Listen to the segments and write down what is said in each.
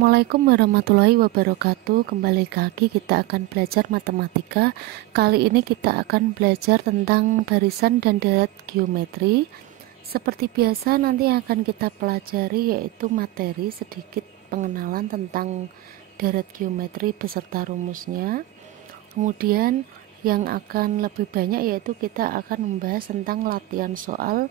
Assalamualaikum warahmatullahi wabarakatuh. Kembali lagi kita akan belajar matematika. Kali ini kita akan belajar tentang barisan dan deret geometri. Seperti biasa nanti akan kita pelajari yaitu materi sedikit pengenalan tentang deret geometri beserta rumusnya. Kemudian yang akan lebih banyak yaitu kita akan membahas tentang latihan soal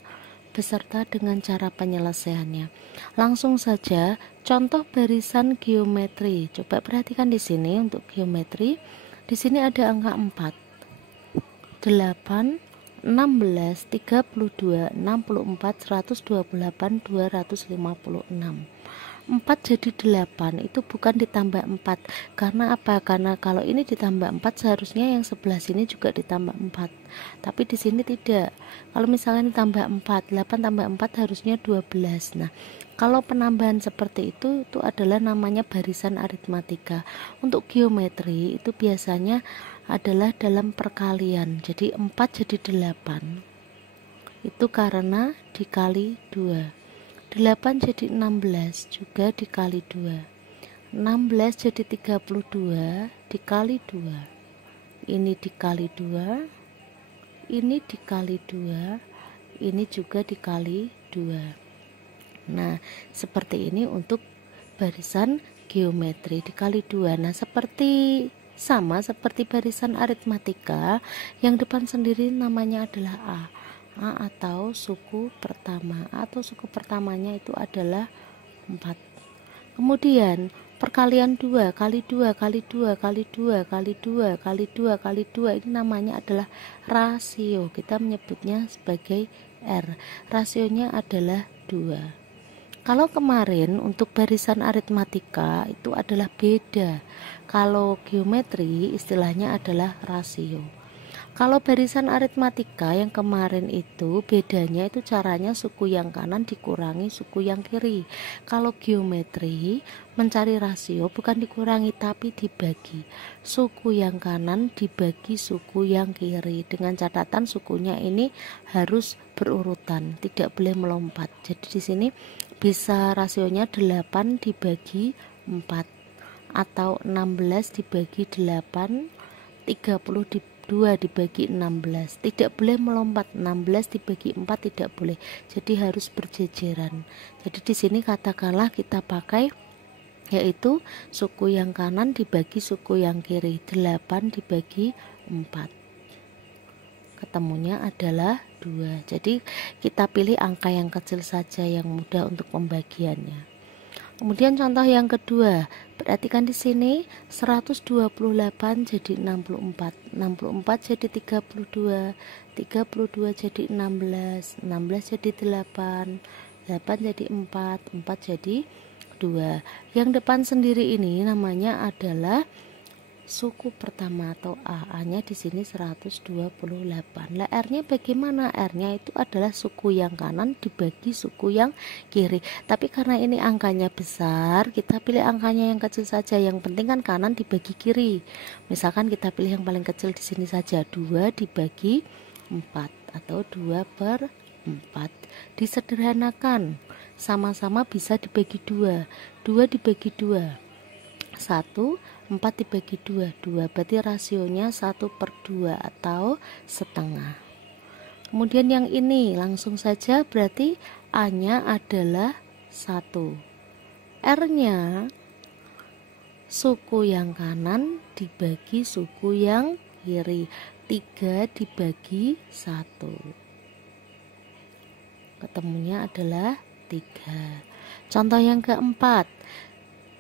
beserta dengan cara penyelesaiannya. Langsung saja, contoh barisan geometri. Coba perhatikan di sini untuk geometri. Di sini ada angka 4, 8, 16, 32, 64, 128, 256. 4 jadi 8, itu bukan ditambah 4. Karena apa? Karena kalau ini ditambah 4 seharusnya yang sebelah sini juga ditambah 4. Tapi di sini tidak. Kalau misalnya ditambah 4, 8 tambah 4 harusnya 12. Nah, kalau penambahan seperti itu adalah namanya barisan aritmatika. Untuk geometri itu biasanya adalah dalam perkalian. Jadi 4 jadi 8. Itu karena dikali 2. 8 jadi 16 juga dikali 2. 16 jadi 32 dikali 2. Ini dikali 2. Ini dikali 2. Ini juga dikali 2. Nah, seperti ini untuk barisan geometri dikali 2. Nah, sama seperti barisan aritmatika, yang depan sendiri namanya adalah A atau suku pertama, atau suku pertamanya itu adalah 4. Kemudian perkalian 2 kali 2 kali 2 kali 2 kali 2 kali 2 kali 2 ini namanya adalah rasio. Kita menyebutnya sebagai R. Rasionya adalah 2. Kalau kemarin untuk barisan aritmatika itu adalah beda. Kalau geometri istilahnya adalah rasio. Kalau barisan aritmatika yang kemarin itu bedanya itu caranya suku yang kanan dikurangi suku yang kiri. Kalau geometri mencari rasio bukan dikurangi tapi dibagi. Suku yang kanan dibagi suku yang kiri, dengan catatan sukunya ini harus berurutan, tidak boleh melompat. Jadi di sini bisa rasionya 8 dibagi 4 atau 16 dibagi 8, 32 dibagi 16. Tidak boleh melompat. 16 dibagi 4 tidak boleh. Jadi harus berjejeran. Jadi di sini katakanlah kita pakai yaitu suku yang kanan dibagi suku yang kiri. 8 dibagi 4. Ketemunya adalah 2. Jadi kita pilih angka yang kecil saja yang mudah untuk pembagiannya. Kemudian contoh yang kedua, perhatikan di sini 128 jadi 64, 64 jadi 32, 32 jadi 16, 16 jadi 8, 8 jadi 4, 4 jadi 2. Yang depan sendiri ini namanya adalah suku pertama atau A-nya di sini 128. Lah R-nya bagaimana? R-nya itu adalah suku yang kanan dibagi suku yang kiri. Tapi karena ini angkanya besar, kita pilih angkanya yang kecil saja. Yang penting kan kanan dibagi kiri. Misalkan kita pilih yang paling kecil di sini saja, 2 dibagi 4 atau 2/4. Disederhanakan, sama-sama bisa dibagi 2. 2 dibagi 2, 1, 4 dibagi 2, 2 berarti rasionya 1/2 atau setengah. Kemudian yang ini langsung saja berarti A-nya adalah 1. R-nya suku yang kanan dibagi suku yang kiri, 3 dibagi 1. Ketemunya adalah 3. Contoh yang keempat,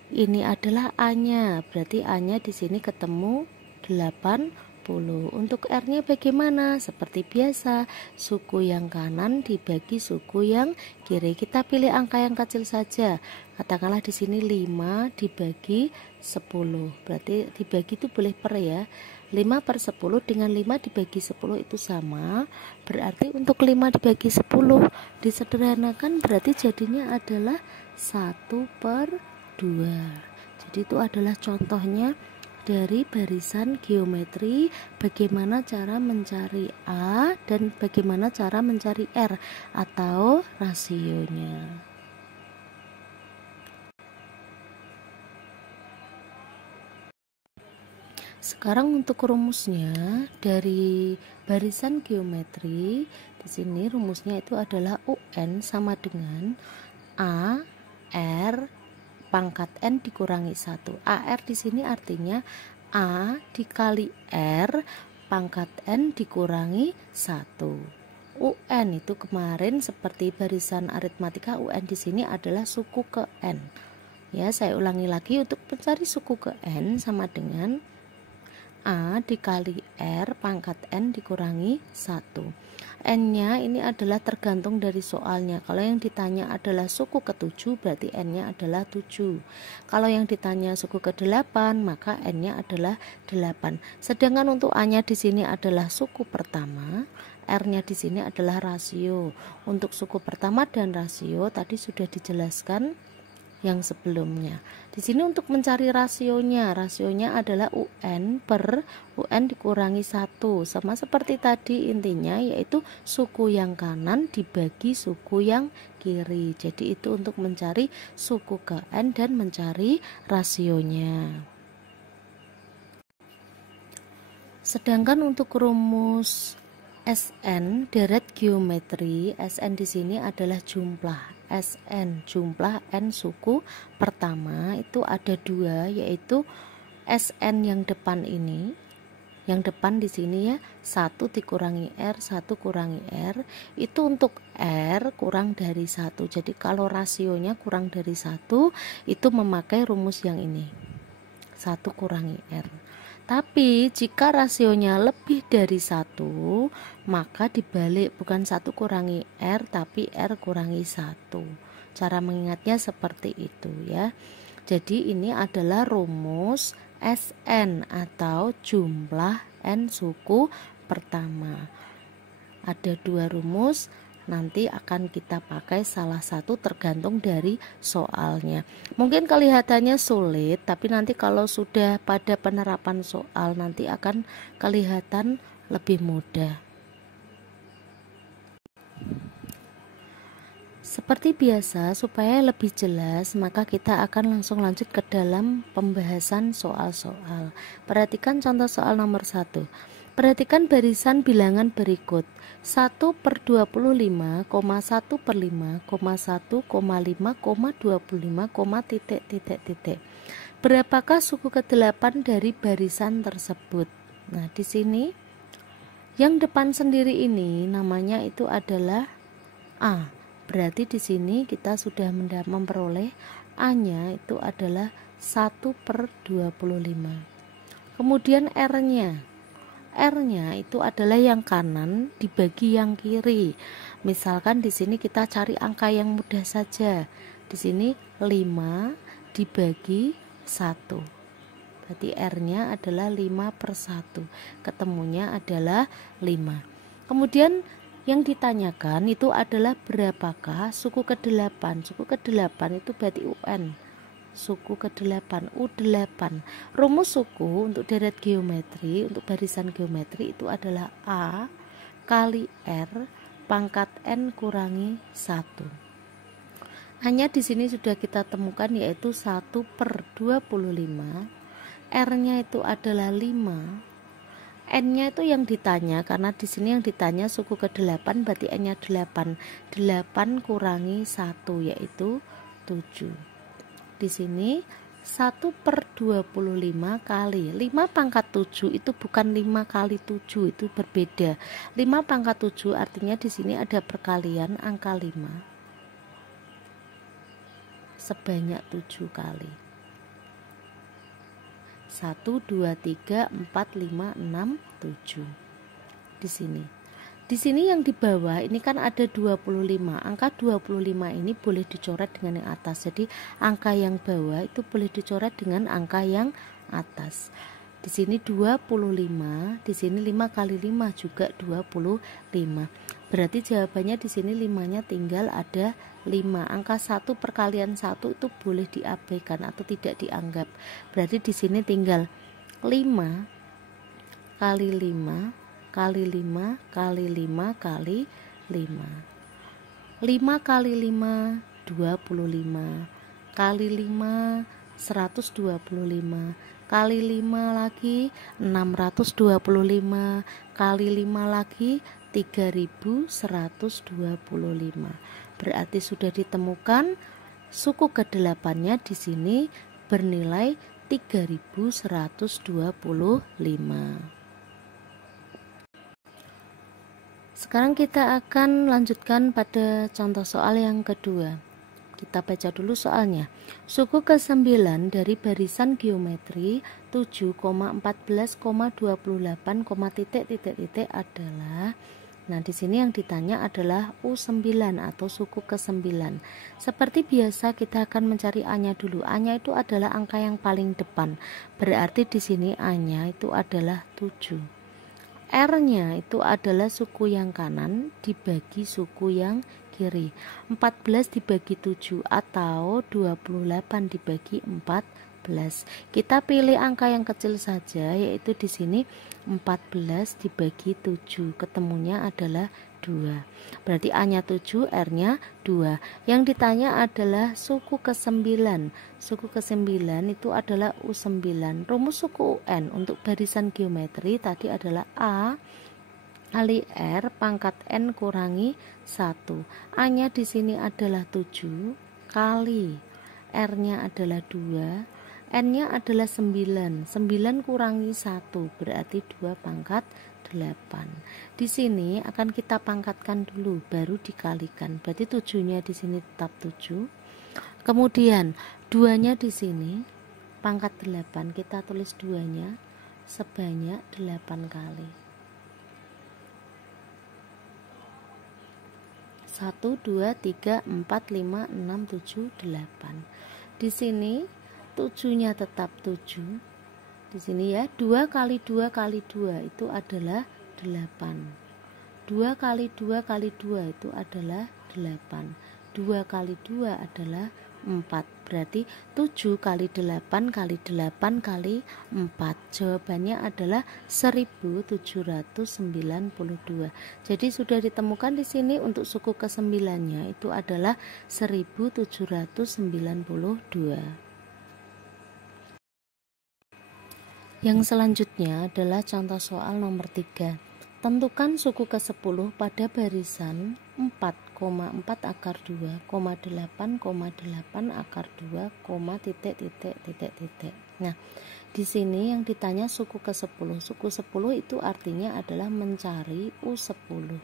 ini adalah A-nya, berarti A-nya di sini ketemu 80. Untuk R-nya bagaimana? Seperti biasa, suku yang kanan dibagi suku yang kiri. Kita pilih angka yang kecil saja. Katakanlah di sini 5 dibagi 10. Berarti dibagi itu boleh per ya. 5/10 dengan 5 dibagi 10 itu sama. Berarti untuk 5 dibagi 10 disederhanakan berarti jadinya adalah 1/2. Jadi itu adalah contohnya dari barisan geometri, bagaimana cara mencari A dan bagaimana cara mencari R atau rasionya. Sekarang untuk rumusnya dari barisan geometri, di sini rumusnya itu adalah UN sama dengan A R pangkat N dikurangi 1. AR di sini artinya A dikali R pangkat N dikurangi 1. UN itu kemarin seperti barisan aritmatika, UN di sini adalah suku ke N. Ya, saya ulangi lagi, untuk mencari suku ke N sama dengan A dikali R pangkat N dikurangi 1. N-nya ini adalah tergantung dari soalnya. Kalau yang ditanya adalah suku ke-7, berarti N-nya adalah 7. Kalau yang ditanya suku ke-8, maka N-nya adalah 8. Sedangkan untuk A-nya di sini adalah suku pertama, R-nya di sini adalah rasio. Untuk suku pertama dan rasio tadi sudah dijelaskan yang sebelumnya. Di sini untuk mencari rasionya adalah UN per UN dikurangi 1. Sama seperti tadi, intinya yaitu suku yang kanan dibagi suku yang kiri. Jadi itu untuk mencari suku ke N dan mencari rasionya. Sedangkan untuk rumus SN deret geometri, SN di sini adalah jumlah. SN jumlah N suku pertama itu ada 2, yaitu SN yang depan ini, yang depan di sini ya, 1 dikurangi R, 1 kurangi R, itu untuk R kurang dari 1. Jadi kalau rasionya kurang dari 1, itu memakai rumus yang ini, 1 kurangi R. Tapi jika rasionya lebih dari 1, maka dibalik, bukan 1 kurangi R tapi R kurangi 1. Cara mengingatnya seperti itu ya. Jadi ini adalah rumus SN atau jumlah N suku pertama. Ada 2 rumus, nanti akan kita pakai salah satu tergantung dari soalnya. Mungkin kelihatannya sulit, tapi nanti kalau sudah pada penerapan soal nanti akan kelihatan lebih mudah. Seperti biasa, supaya lebih jelas, maka kita akan langsung lanjut ke dalam pembahasan soal-soal. Perhatikan contoh soal nomor 1. Perhatikan barisan bilangan berikut: 1 per 25, 1 per 5, 1, 5, 25, titik. Berapakah suku ke-8 dari barisan tersebut? Nah, di sini yang depan sendiri ini namanya itu adalah A. Berarti di sini kita sudah memperoleh A-nya itu adalah 1 per 25. Kemudian R-nya itu adalah yang kanan dibagi yang kiri. Misalkan di sini kita cari angka yang mudah saja. Di sini 5 dibagi 1. Berarti R-nya adalah 5 per 1. Ketemunya adalah 5. Kemudian yang ditanyakan itu adalah berapakah suku ke-8. Suku ke-8 itu berarti UN. Suku ke-8, U8. Rumus suku untuk deret geometri, untuk barisan geometri itu adalah A kali R pangkat N kurangi 1. A-nya di sini sudah kita temukan, yaitu 1 per 25. R-nya itu adalah 5. N-nya itu yang ditanya, karena di sini yang ditanya suku ke-8, berarti N-nya 8. 8 kurangi 1 yaitu 7. Di sini 1 per 25 kali 5 pangkat 7 itu bukan 5 kali 7, itu berbeda. 5 pangkat 7 artinya di sini ada perkalian angka 5 sebanyak 7 kali. 1, 2, 3, 4, 5, 6, 7. Di sini yang di bawah ini kan ada 25. Angka 25 ini boleh dicoret dengan yang atas. Jadi angka yang bawah itu boleh dicoret dengan angka yang atas. Di sini 25, di sini 5 kali 5 juga 25. Berarti jawabannya di sini 5-nya tinggal ada 5. Angka 1 perkalian 1 itu boleh diabaikan atau tidak dianggap. Berarti di sini tinggal 5 kali 5 kali 5 kali 5 kali 5. 5 kali 5 25 kali 5 125, kali 5 lagi 625, kali 5 lagi 3125. Berarti sudah ditemukan suku ke-8-nya di sini bernilai 3125. Sekarang kita akan lanjutkan pada contoh soal yang kedua. Kita baca dulu soalnya. Suku ke-9 dari barisan geometri 7,14,28, adalah. Nah, di sini yang ditanya adalah U9 atau suku ke-9. Seperti biasa kita akan mencari A-nya dulu. A-nya itu adalah angka yang paling depan. Berarti di sini A-nya itu adalah 7. R-nya itu adalah suku yang kanan dibagi suku yang kiri. 14 dibagi 7 atau 28 dibagi 14. Kita pilih angka yang kecil saja, yaitu di sini 14 dibagi 7. Ketemunya adalah 2. Berarti A-nya 7, R-nya 2. Yang ditanya adalah suku ke-9. Suku ke-9 itu adalah U9. Rumus suku UN untuk barisan geometri tadi adalah A kali R pangkat N kurangi 1. A-nya di sini adalah 7 kali R-nya adalah 2, N-nya adalah 9. 9 kurangi 1 berarti 2 pangkat 8. Di sini akan kita pangkatkan dulu baru dikalikan. Berarti 7-nya di sini tetap 7. Kemudian 2-nya di sini pangkat 8, kita tulis 2-nya sebanyak 8 kali. 1 2 3 4 5 6 7 8. Di sini 7-nya tetap 7. Di sini ya, 2 kali 2 kali 2 itu adalah 8. 2 kali 2 kali 2 itu adalah 8. 2 kali 2 adalah 4. Berarti 7 kali 8 kali 8 kali 4. Jawabannya adalah 1792. Jadi sudah ditemukan di sini untuk suku ke-9-nya itu adalah 1792. Yang selanjutnya adalah contoh soal nomor 3. Tentukan suku ke-10 pada barisan 4,4 akar 2, 8,8 akar 2, titik. Nah, di sini yang ditanya suku ke-10. Suku 10 itu artinya adalah mencari U10.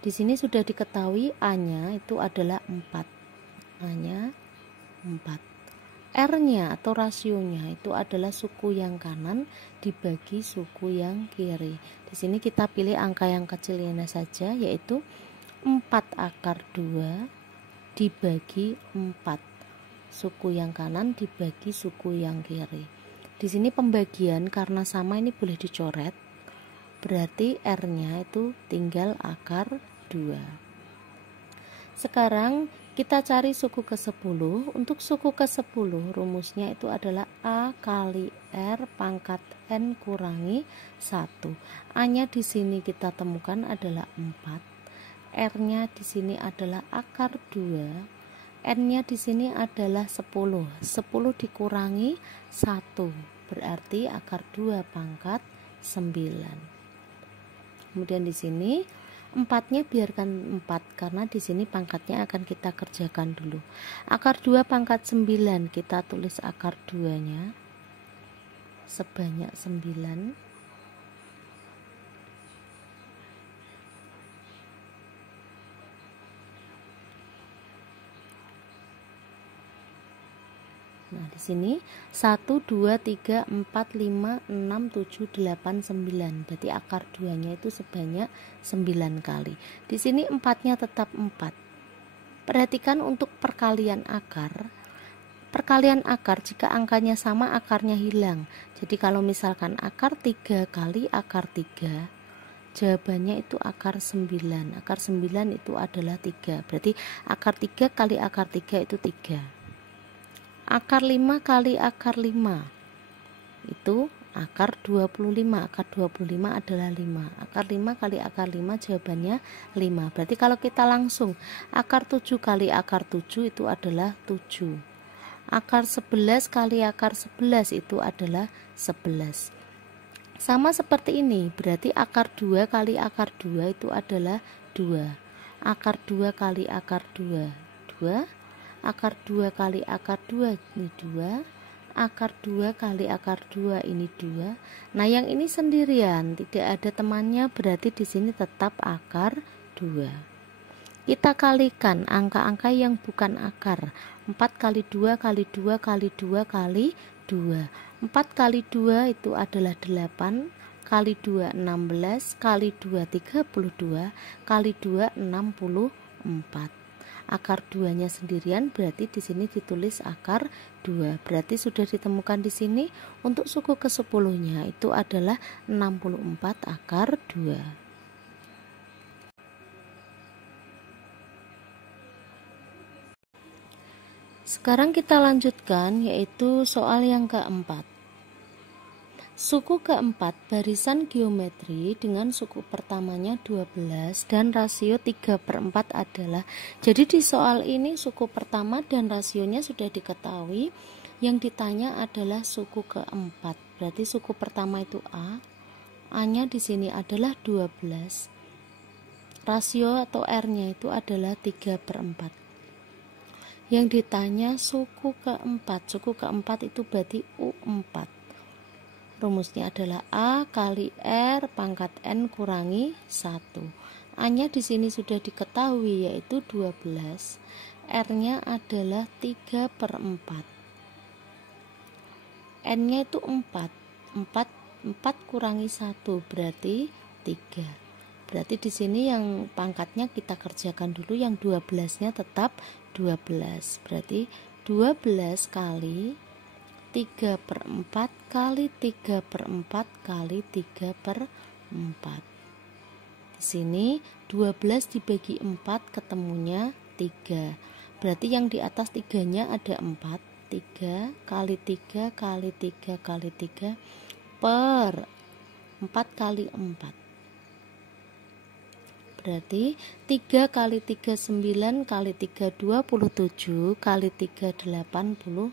Di sini sudah diketahui A-nya itu adalah 4. A-nya 4. R-nya atau rasionya itu adalah suku yang kanan dibagi suku yang kiri. Di sini kita pilih angka yang kecilnya saja, yaitu 4 akar 2 dibagi 4. Suku yang kanan dibagi suku yang kiri. Di sini pembagian karena sama ini boleh dicoret. Berarti R-nya itu tinggal akar 2. Sekarang kita cari suku ke-10. Untuk suku ke-10 rumusnya itu adalah A kali R pangkat N kurangi 1. A-nya di sini kita temukan adalah 4. R-nya di sini adalah akar 2. N-nya di sini adalah 10. 10 dikurangi 1 berarti akar 2 pangkat 9. Kemudian di sini 4-nya biarkan 4 karena di sini pangkatnya akan kita kerjakan dulu. Akar 2 pangkat 9 kita tulis akar 2-nya sebanyak 9. Nah, di sini 1 2 3 4 5 6 7 8 9. Berarti akar 2-nya itu sebanyak 9 kali. Di sini 4-nya tetap 4. Perhatikan untuk perkalian akar. Perkalian akar jika angkanya sama akarnya hilang. Jadi kalau misalkan akar 3 kali akar 3, jawabannya itu akar 9. Akar 9 itu adalah 3. Berarti akar 3 kali akar 3 itu 3. Akar 5 kali akar 5 itu akar 25. Akar 25 adalah 5. Akar 5 kali akar 5 jawabannya 5. Berarti kalau kita langsung akar 7 kali akar 7 itu adalah 7. Akar 11 kali akar 11 itu adalah 11. Sama seperti ini, berarti akar 2 kali akar 2 itu adalah 2. Akar 2 kali akar 2, 2. Akar 2 kali akar 2 ini 2. Akar 2 kali akar 2 ini 2. Nah, yang ini sendirian, tidak ada temannya, berarti di sini tetap akar 2. Kita kalikan angka-angka yang bukan akar. 4 kali 2 kali 2 kali 2 kali 2. 4 kali 2 itu adalah 8, kali 2 16, kali 2 32, kali 2 64. Akar 2-nya sendirian, berarti di sini ditulis akar 2. Berarti sudah ditemukan di sini untuk suku ke-10-nya itu adalah 64 akar 2. Sekarang kita lanjutkan, yaitu soal yang keempat. Suku keempat barisan geometri dengan suku pertamanya 12 dan rasio 3/4 adalah. Jadi di soal ini suku pertama dan rasionya sudah diketahui. Yang ditanya adalah suku keempat. Berarti suku pertama itu A. A-nya di sini adalah 12. Rasio atau R-nya itu adalah 3/4. Yang ditanya suku keempat. Suku keempat itu berarti U4. Rumusnya adalah A kali R pangkat N kurangi 1. A-nya di sini sudah diketahui, yaitu 12. R-nya adalah 3/4. N-nya itu 4. 4 kurangi 1 berarti 3. Berarti di sini yang pangkatnya kita kerjakan dulu, yang 12-nya tetap 12. Berarti 12 kali 3/4 kali 3/4 kali 3/4. Di sini 12 dibagi 4 ketemunya 3. Berarti yang di atas 3-nya ada 4. 3 kali 3 kali 3 kali 3 per 4 kali 4. Berarti 3 kali 3 9 kali 3 27 kali 3 81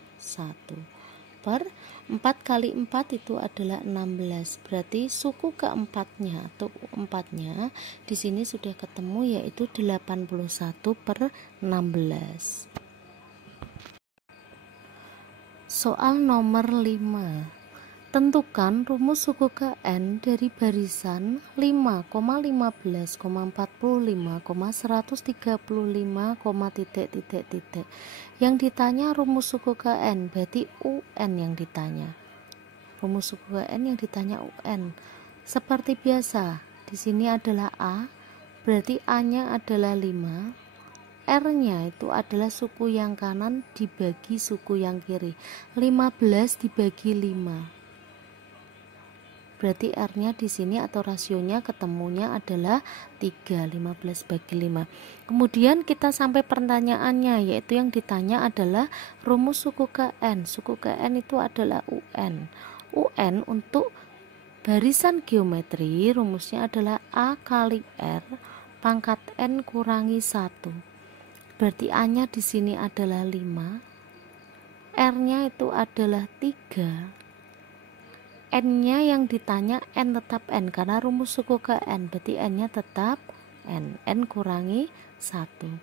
per 4 kali 4 itu adalah 16. Berarti suku keempatnya atau 4-nya di sini sudah ketemu, yaitu 81 per 16. Soal nomor 5. Tentukan rumus suku ke N dari barisan 5,15,45,135, Yang ditanya rumus suku ke N, berarti UN yang ditanya. Rumus suku ke N yang ditanya UN. Seperti biasa, di sini adalah A, berarti A-nya adalah 5. R-nya itu adalah suku yang kanan dibagi suku yang kiri. 15 dibagi 5. Berarti R-nya di sini atau rasionya ketemunya adalah 3, 15 bagi 5. Kemudian kita sampai pertanyaannya, yaitu yang ditanya adalah rumus suku ke N. Suku ke N itu adalah UN. UN untuk barisan geometri rumusnya adalah A kali R pangkat N kurangi 1. Berarti A-nya di sini adalah 5. R-nya itu adalah 3. N-nya yang ditanya N tetap N karena rumus suku ke N, berarti N-nya tetap N. N kurangi 1.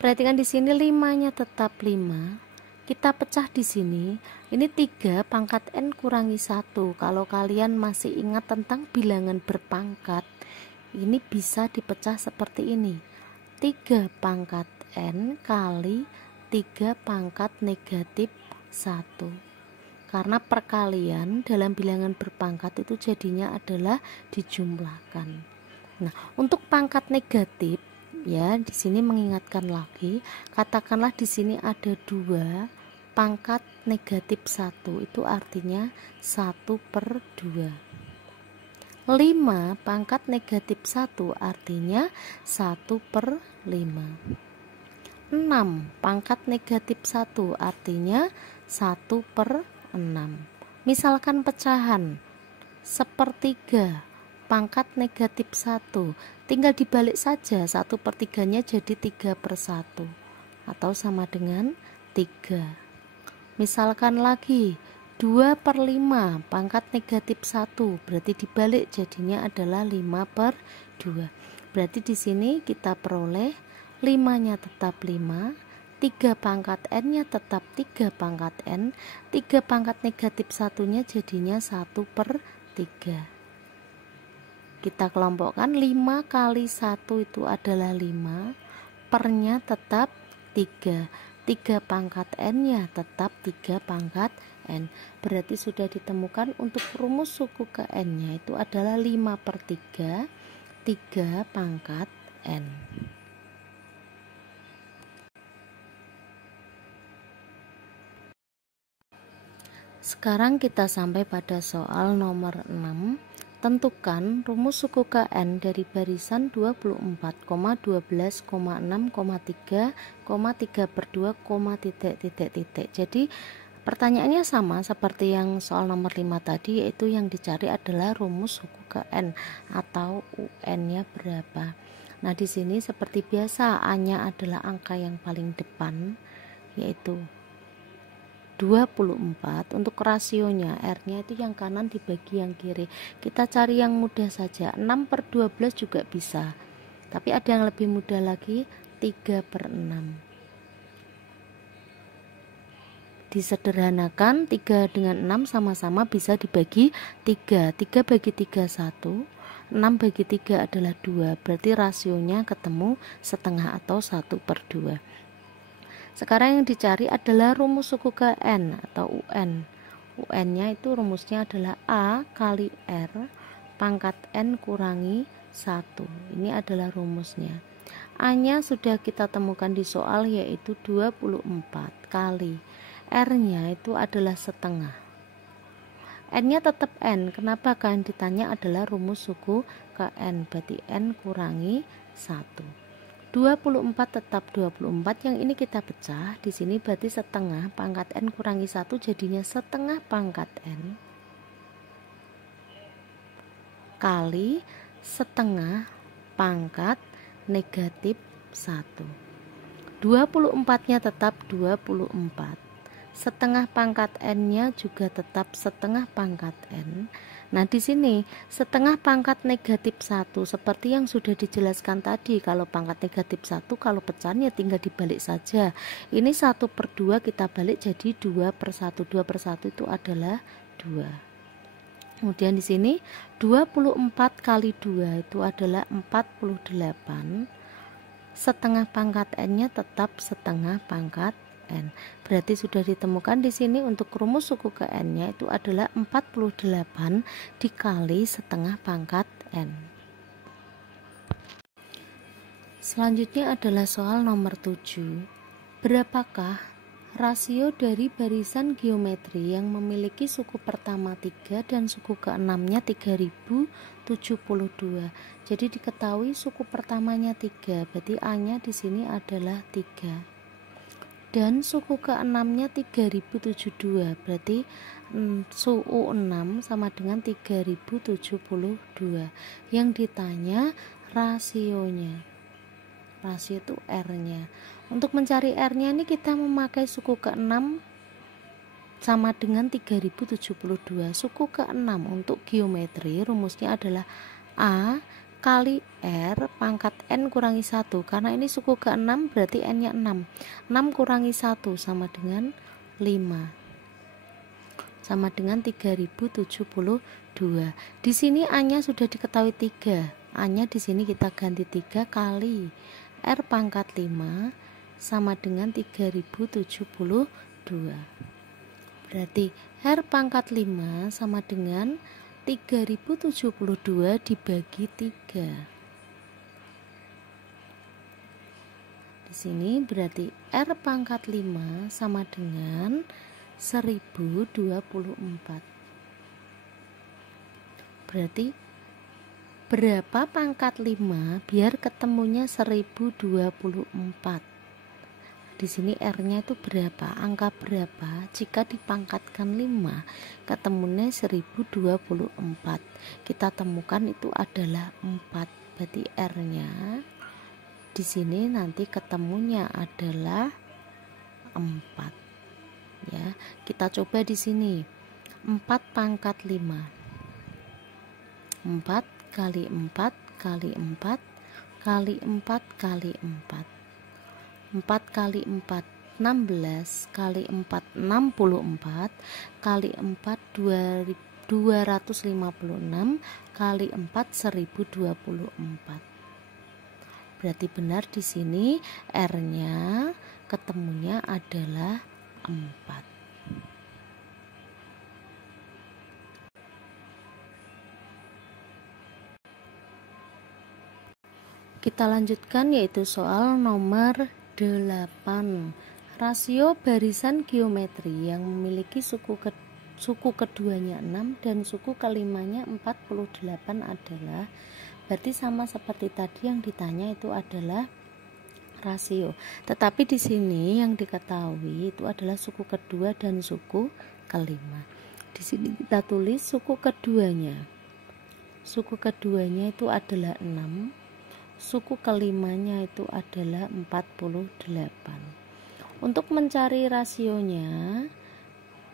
Perhatikan di sini 5-nya tetap 5. Kita pecah di sini. Ini 3 pangkat N kurangi 1. Kalau kalian masih ingat tentang bilangan berpangkat, ini bisa dipecah seperti ini. 3 pangkat N kali 3 pangkat negatif 1. Karena perkalian dalam bilangan berpangkat itu jadinya adalah dijumlahkan. Nah, untuk pangkat negatif, ya di sini mengingatkan lagi, katakanlah di sini ada 2 pangkat negatif 1, itu artinya 1/2. 5 pangkat negatif 1 artinya 1/5. 6 pangkat negatif 1 artinya 1/6. Misalkan pecahan 1/3 pangkat negatif 1, tinggal dibalik saja, 1/3-nya jadi 3/1 atau sama dengan 3. Misalkan lagi 2/5 pangkat negatif 1, berarti dibalik jadinya adalah 5/2. Berarti di sini kita peroleh 5-nya tetap 5, 3 pangkat n-nya tetap 3 pangkat n, 3 pangkat negatif 1-nya jadinya 1/3. Kita kelompokkan 5 kali 1 itu adalah 5, pernya tetap 3, 3 pangkat n-nya tetap 3 pangkat n. Berarti sudah ditemukan untuk rumus suku ke n-nya itu adalah 5/3, 3 pangkat n. Sekarang kita sampai pada soal nomor 6. Tentukan rumus suku ke n dari barisan 24,12,6,3,3/2, Jadi pertanyaannya sama seperti yang soal nomor 5 tadi, yaitu yang dicari adalah rumus suku ke n atau UN-nya berapa. Nah, di sini seperti biasa A-nya adalah angka yang paling depan, yaitu 24. Untuk rasionya R-nya itu yang kanan dibagi yang kiri. Kita cari yang mudah saja, 6/12 juga bisa, tapi ada yang lebih mudah lagi, 3/6. Disederhanakan, 3 dengan 6 sama-sama bisa dibagi 3. 3 bagi 3 1, 6 bagi 3 adalah 2, berarti rasionya ketemu setengah atau 1/2. Sekarang yang dicari adalah rumus suku ke n atau UN. UN-nya itu rumusnya adalah A kali R pangkat n kurangi 1. Ini adalah rumusnya. A-nya sudah kita temukan di soal, yaitu 24 kali R-nya itu adalah setengah. N-nya tetap n. Kenapa? Kan ditanya adalah rumus suku ke n, berarti n kurangi 1. 24 tetap 24, yang ini kita pecah. Di sini berarti setengah pangkat n kurangi 1 jadinya setengah pangkat n kali setengah pangkat negatif 1. 24-nya tetap 24. Setengah pangkat n-nya juga tetap setengah pangkat n. Nah, di sini setengah pangkat negatif 1 seperti yang sudah dijelaskan tadi. Kalau pangkat negatif 1 kalau pecahannya tinggal dibalik saja. Ini 1/2 kita balik jadi 2/1. 2/1 itu adalah 2. Kemudian di sini 24 kali 2 itu adalah 48. Setengah pangkat n-nya tetap setengah pangkat n. Berarti sudah ditemukan di sini untuk rumus suku ke n-nya itu adalah 48 dikali setengah pangkat n. Selanjutnya adalah soal nomor 7. Berapakah rasio dari barisan geometri yang memiliki suku pertama 3 dan suku ke-6-nya 3072. Jadi diketahui suku pertamanya 3, berarti A-nya di sini adalah 3. Dan suku ke-6-nya 3072, berarti suku 6 sama dengan 3072. Yang ditanya rasionya. Rasio itu R-nya. Untuk mencari R-nya ini kita memakai suku ke-6 sama dengan 3072. Suku ke-6 untuk geometri rumusnya adalah A kali R pangkat n kurangi 1. Karena ini suku ke-6 berarti n-nya 6. 6 kurangi 1 sama dengan 5. Sama dengan 3072. Di sini A-nya sudah diketahui 3. A-nya di sini kita ganti 3 kali R pangkat 5 sama dengan 3072. Berarti R pangkat 5 sama dengan 3072 dibagi 3. Di sini berarti R pangkat 5 sama dengan 1024. Berarti berapa pangkat 5 biar ketemunya 1024? Di sini R-nya itu berapa? Angka berapa? Jika dipangkatkan 5, ketemunya 1024. Kita temukan itu adalah 4. Berarti R-nya di sini nanti ketemunya adalah 4. Ya, kita coba di sini. 4 pangkat 5. 4 kali 4 kali 4 kali 4 kali 4. 4 kali 4 16 kali 4 64 kali 4 256 kali 4 1024. Berarti benar di sini R-nya ketemunya adalah 4. Kita lanjutkan yaitu soal nomor 8. Rasio barisan geometri yang memiliki suku keduanya 6 dan suku kelimanya 48 adalah, berarti sama seperti tadi yang ditanya itu adalah rasio. Tetapi di sini yang diketahui itu adalah suku kedua dan suku kelima. Di sini kita tulis suku keduanya. Suku keduanya itu adalah 6. Suku kelimanya itu adalah 48. Untuk mencari rasionya,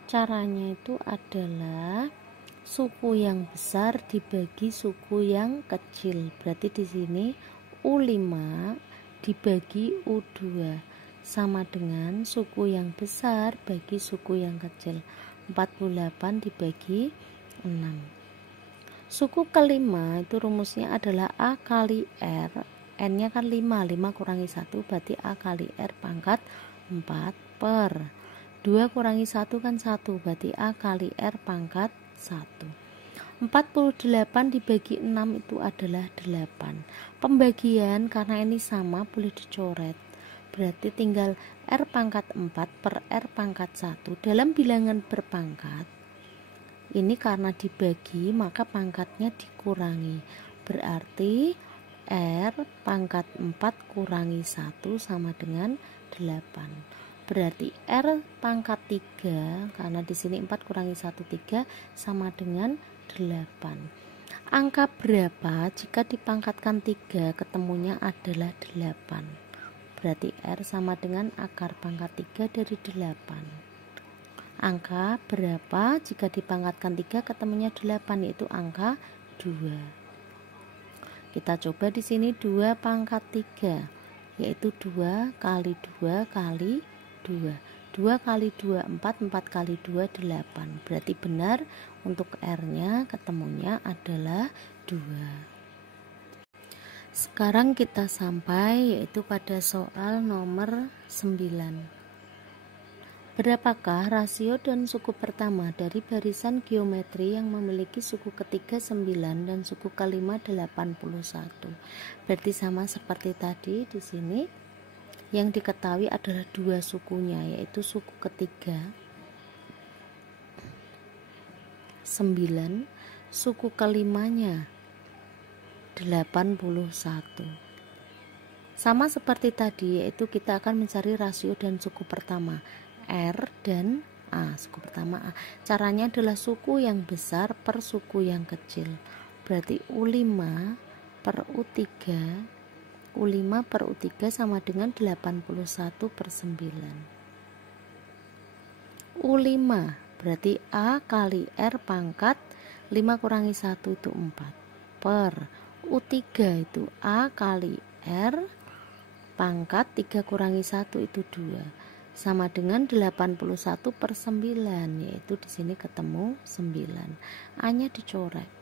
caranya itu adalah suku yang besar dibagi suku yang kecil. Berarti di sini U5 dibagi U2 sama dengan suku yang besar bagi suku yang kecil. 48 dibagi 6. Suku kelima itu rumusnya adalah A kali R. N-nya kan 5 kurangi 1 berarti A kali R pangkat 4 per 2 kurangi 1 kan 1 berarti A kali R pangkat 1. 48 dibagi 6 itu adalah 8. Pembagian karena ini sama boleh dicoret. Berarti tinggal R pangkat 4 per R pangkat 1 dalam bilangan berpangkat. Ini karena dibagi maka pangkatnya dikurangi. Berarti R pangkat 4 kurangi 1 sama dengan 8. Berarti R pangkat 3 karena di sini 4 kurangi 1 3 sama dengan 8. Angka berapa jika dipangkatkan 3 ketemunya adalah 8. Berarti R sama dengan akar pangkat 3 dari 8. Angka berapa jika dipangkatkan 3 ketemunya 8 yaitu angka 2. Kita coba di sini 2 pangkat 3 yaitu 2 kali 2 kali 2. 2 kali 2 4, 4 kali 2 8. Berarti benar untuk R-nya ketemunya adalah 2. Sekarang kita sampai yaitu pada soal nomor 9. Berapakah rasio dan suku pertama dari barisan geometri yang memiliki suku ketiga 9 dan suku kelima 81? Berarti sama seperti tadi di sini. Yang diketahui adalah dua sukunya yaitu suku ketiga 9, suku kelimanya 81. Sama seperti tadi yaitu kita akan mencari rasio dan suku pertama R dan A. Suku pertama A. Caranya adalah suku yang besar per suku yang kecil. Berarti U5 per U3. U5 per U3 sama dengan 81 per 9. U5 berarti A kali R pangkat 5 kurangi 1 itu 4 per U3 itu A kali R pangkat 3 kurangi 1 itu 2 sama dengan 81 per 9 yaitu di sini ketemu 9. A-nya dicoret.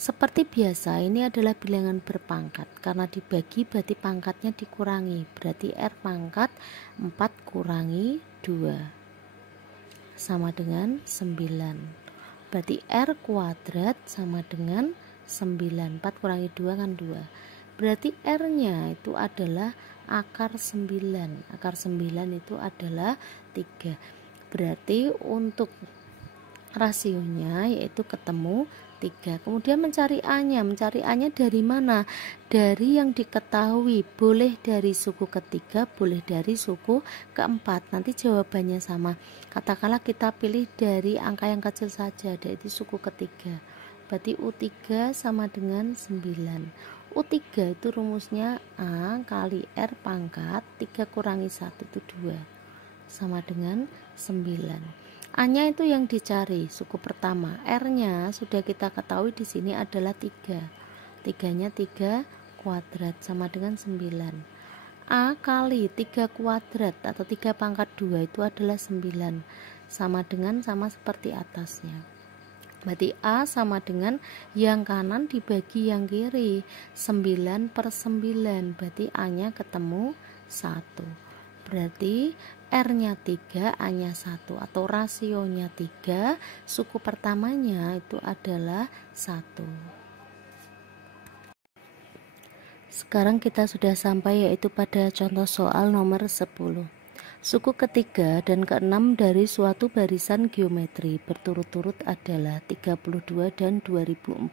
Seperti biasa ini adalah bilangan berpangkat karena dibagi berarti pangkatnya dikurangi berarti R pangkat 4 kurangi 2 sama dengan 9. Berarti R kuadrat sama dengan 9. 4 kurangi 2 kan 2. Berarti R-nya itu adalah akar 9. Akar 9 itu adalah 3. Berarti untuk rasionya yaitu ketemu 3. Kemudian mencari A-nya. Mencari A-nya dari mana? Dari yang diketahui. Boleh dari suku ketiga, boleh dari suku keempat. Nanti jawabannya sama. Katakanlah kita pilih dari angka yang kecil saja, yaitu suku ketiga. Berarti U3 sama dengan 9. U3 itu rumusnya A kali R pangkat 3 kurangi 1 itu 2 sama dengan 9. A-nya itu yang dicari, suku pertama. R-nya sudah kita ketahui di sini adalah 3. 3-nya 3 kuadrat sama dengan 9. A kali 3 kuadrat atau 3 pangkat 2 itu adalah 9. Sama dengan sama seperti atasnya. Berarti A sama dengan yang kanan dibagi yang kiri, 9 per 9, berarti A-nya ketemu 1. Berarti R-nya 3, A-nya 1, atau rasionya 3, suku pertamanya itu adalah 1. Sekarang kita sudah sampai yaitu pada contoh soal nomor 10. Suku ketiga dan keenam dari suatu barisan geometri berturut-turut adalah 32 dan 2048.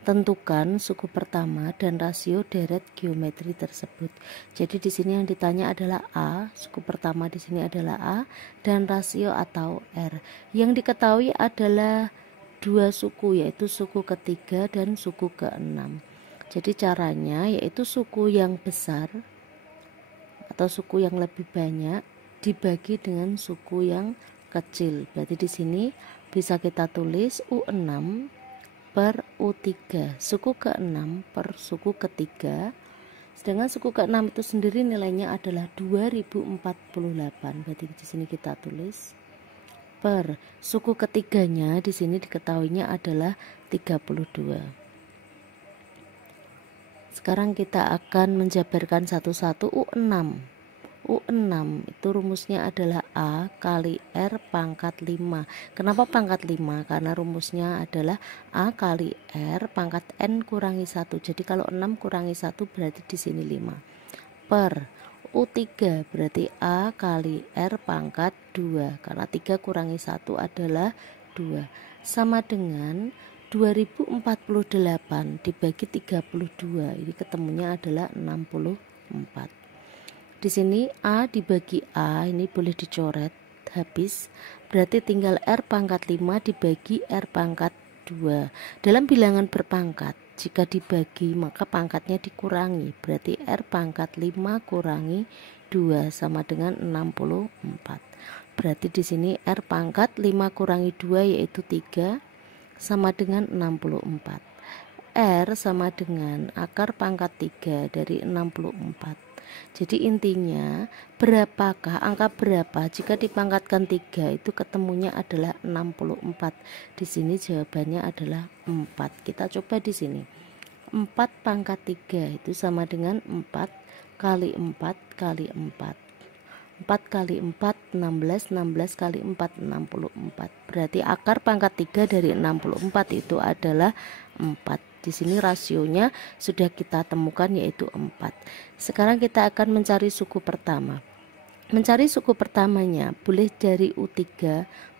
Tentukan suku pertama dan rasio deret geometri tersebut. Jadi di sini yang ditanya adalah A, suku pertama di sini adalah A, dan rasio atau R. Yang diketahui adalah dua suku, yaitu suku ketiga dan suku keenam. Jadi caranya yaitu suku yang besar atau suku yang lebih banyak dibagi dengan suku yang kecil. Berarti di sini bisa kita tulis U6 per U3, suku ke-6 per suku ketiga. Sedangkan suku ke-6 itu sendiri nilainya adalah 2048. Berarti di sini kita tulis per suku ketiganya, di sini diketahuinya adalah 32. Sekarang kita akan menjabarkan satu-satu. U6 itu rumusnya adalah A kali R pangkat 5. Kenapa pangkat 5? Karena rumusnya adalah A kali R pangkat N kurangi 1. Jadi kalau 6 kurangi 1 berarti di sini 5. Per U3 berarti A kali R pangkat 2. Karena 3 kurangi 1 adalah 2. Sama dengan 2048 dibagi 32, ini ketemunya adalah 64. Di sini A dibagi A, ini boleh dicoret habis, berarti tinggal R pangkat 5 dibagi R pangkat 2. Dalam bilangan berpangkat, jika dibagi maka pangkatnya dikurangi, berarti R pangkat 5 kurangi 2 sama dengan 64. Berarti di sini R pangkat 5 kurangi 2 yaitu 3 sama dengan 64. R sama dengan akar pangkat 3 dari 64. Jadi intinya berapakah, angka berapa jika dipangkatkan 3 itu ketemunya adalah 64. Di sini jawabannya adalah 4. Kita coba di sini. 4 pangkat 3 itu sama dengan 4 kali 4 kali 4. 4 kali 4 16, 16 kali 4 64. Berarti akar pangkat 3 dari 64 itu adalah 4. Di sini rasionya sudah kita temukan yaitu 4. Sekarang kita akan mencari suku pertama. Mencari suku pertamanya boleh dari U3,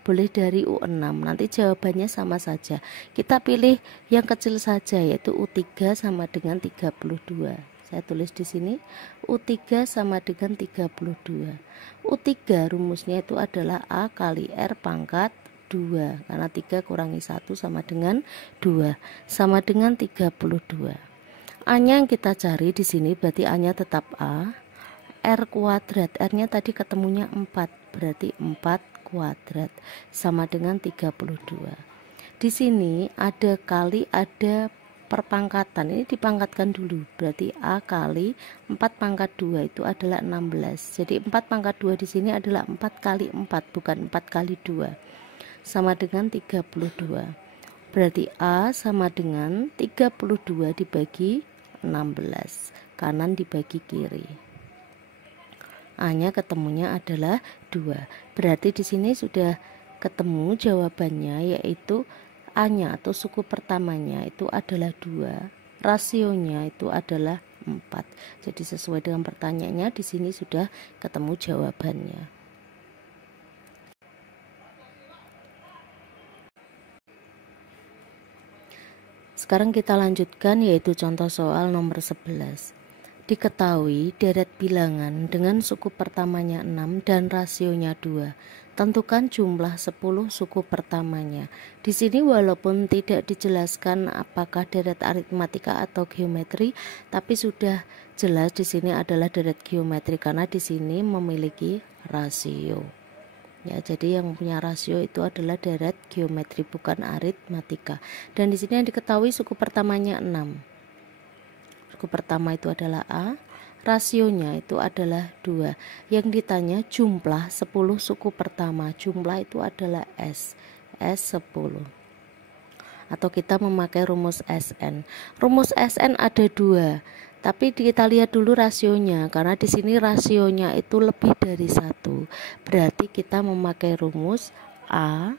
boleh dari U6. Nanti jawabannya sama saja. Kita pilih yang kecil saja yaitu U3 sama dengan 32. Saya tulis di sini U3 sama dengan 32. U3 rumusnya itu adalah A kali R pangkat 2. Karena 3 kurangi 1 sama dengan 2. Sama dengan 32. A-nya yang kita cari di sini berarti A-nya tetap A. R kuadrat, R-nya tadi ketemunya 4. Berarti 4 kuadrat sama dengan 32. Di sini ada kali, ada perpangkatan, ini dipangkatkan dulu, berarti A kali 4 pangkat 2 itu adalah 16. Jadi 4 pangkat 2 di sini adalah 4 kali 4, bukan 4 kali 2, sama dengan 32. Berarti A sama dengan 32 dibagi 16, kanan dibagi kiri. A-nya ketemunya adalah 2. Berarti di sini sudah ketemu jawabannya, yaitu A-nya atau suku pertamanya itu adalah 2, rasionya itu adalah 4. Jadi sesuai dengan pertanyaannya di sini sudah ketemu jawabannya. Sekarang kita lanjutkan yaitu contoh soal nomor 11. Diketahui deret bilangan dengan suku pertamanya 6 dan rasionya 2. Tentukan jumlah 10 suku pertamanya. Di sini walaupun tidak dijelaskan apakah deret aritmatika atau geometri, tapi sudah jelas di sini adalah deret geometri karena di sini memiliki rasio. Ya, jadi yang punya rasio itu adalah deret geometri, bukan aritmatika. Dan di sini yang diketahui suku pertamanya 6. Suku pertama itu adalah A, rasionya itu adalah 2. Yang ditanya jumlah 10 suku pertama, jumlah itu adalah S 10. Atau kita memakai rumus SN. Rumus SN ada 2. Tapi kita lihat dulu rasionya, karena di sini rasionya itu lebih dari 1. Berarti kita memakai rumus A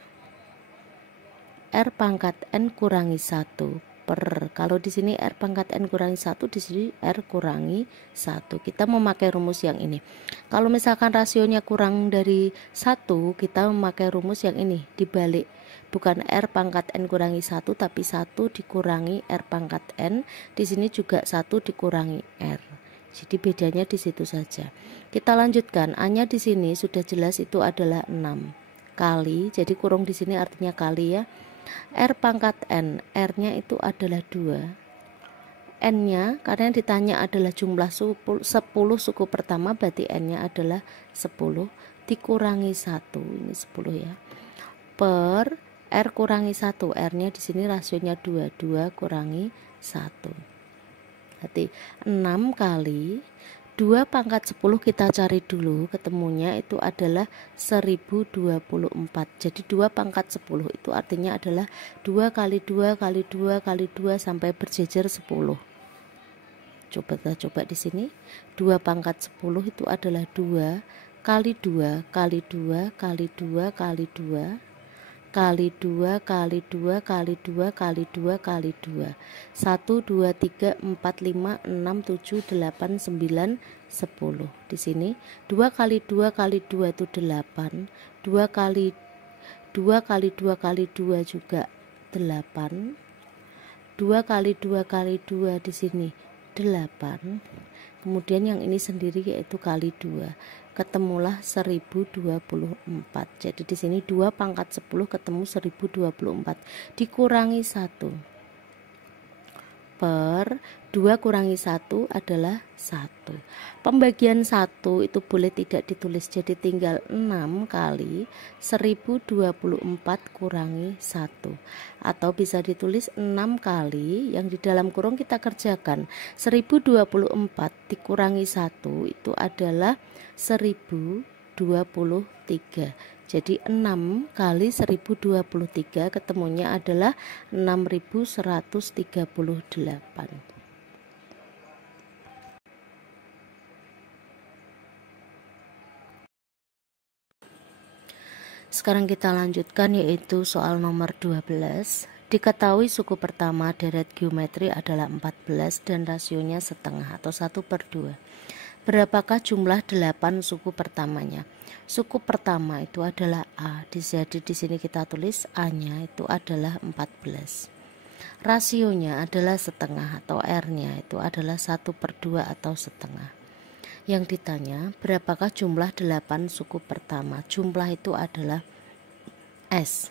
R pangkat N kurangi 1 per, kalau di sini R pangkat N kurangi 1, di sini R kurangi 1. Kita memakai rumus yang ini. Kalau misalkan rasionya kurang dari 1, kita memakai rumus yang ini, dibalik. Bukan R pangkat N kurangi 1, tapi 1 dikurangi R pangkat N. Di sini juga 1 dikurangi R. Jadi bedanya di situ saja. Kita lanjutkan. A-nya di sini sudah jelas itu adalah 6 kali. Jadi kurung di sini artinya kali ya. R pangkat N, R-nya itu adalah 2. N-nya karena yang ditanya adalah jumlah 10 suku pertama, berarti N-nya adalah 10 dikurangi 1. Ini 10 ya. Per R kurangi 1, R-nya di sini rasionya 2, 2 kurangi 1. Berarti 6 kali 2 pangkat 10 kita cari dulu, ketemunya itu adalah 1024. Jadi 2 pangkat 10 itu artinya adalah 2 kali 2 kali 2 kali 2 sampai berjejer 10. Coba di sini 2 pangkat 10 itu adalah 2 kali 2 kali 2 kali 2 kali 2 kali 2 kali 2 kali 2 kali 2 kali 2. 1 2 3 4 5 6 7 8 9 10. Di sini 2 kali 2 kali 2 itu 8. 2 kali 2 kali 2 kali 2 juga 8. 2 kali 2 kali 2 di sini 8. Kemudian yang ini sendiri yaitu kali 2. Ketemulah 1024. Jadi di sini 2 pangkat 10 ketemu 1024 dikurangi 1 per 2 kurangi 1 adalah 1. Pembagian 1 itu boleh tidak ditulis, jadi tinggal 6 kali 1024 kurangi 1. Atau bisa ditulis 6 kali yang di dalam kurung kita kerjakan. 1024 dikurangi 1 itu adalah 1023. Jadi 6 kali 1023 ketemunya adalah 6138. Sekarang kita lanjutkan yaitu soal nomor 12. Diketahui suku pertama deret geometri adalah 14 dan rasionya setengah atau 1/2. Berapakah jumlah 8 suku pertamanya? Suku pertama itu adalah A. Jadi di sini kita tulis A-nya itu adalah 14. Rasionya adalah setengah atau R-nya itu adalah 1/2 atau setengah. Yang ditanya berapakah jumlah 8 suku pertama? Jumlah itu adalah S.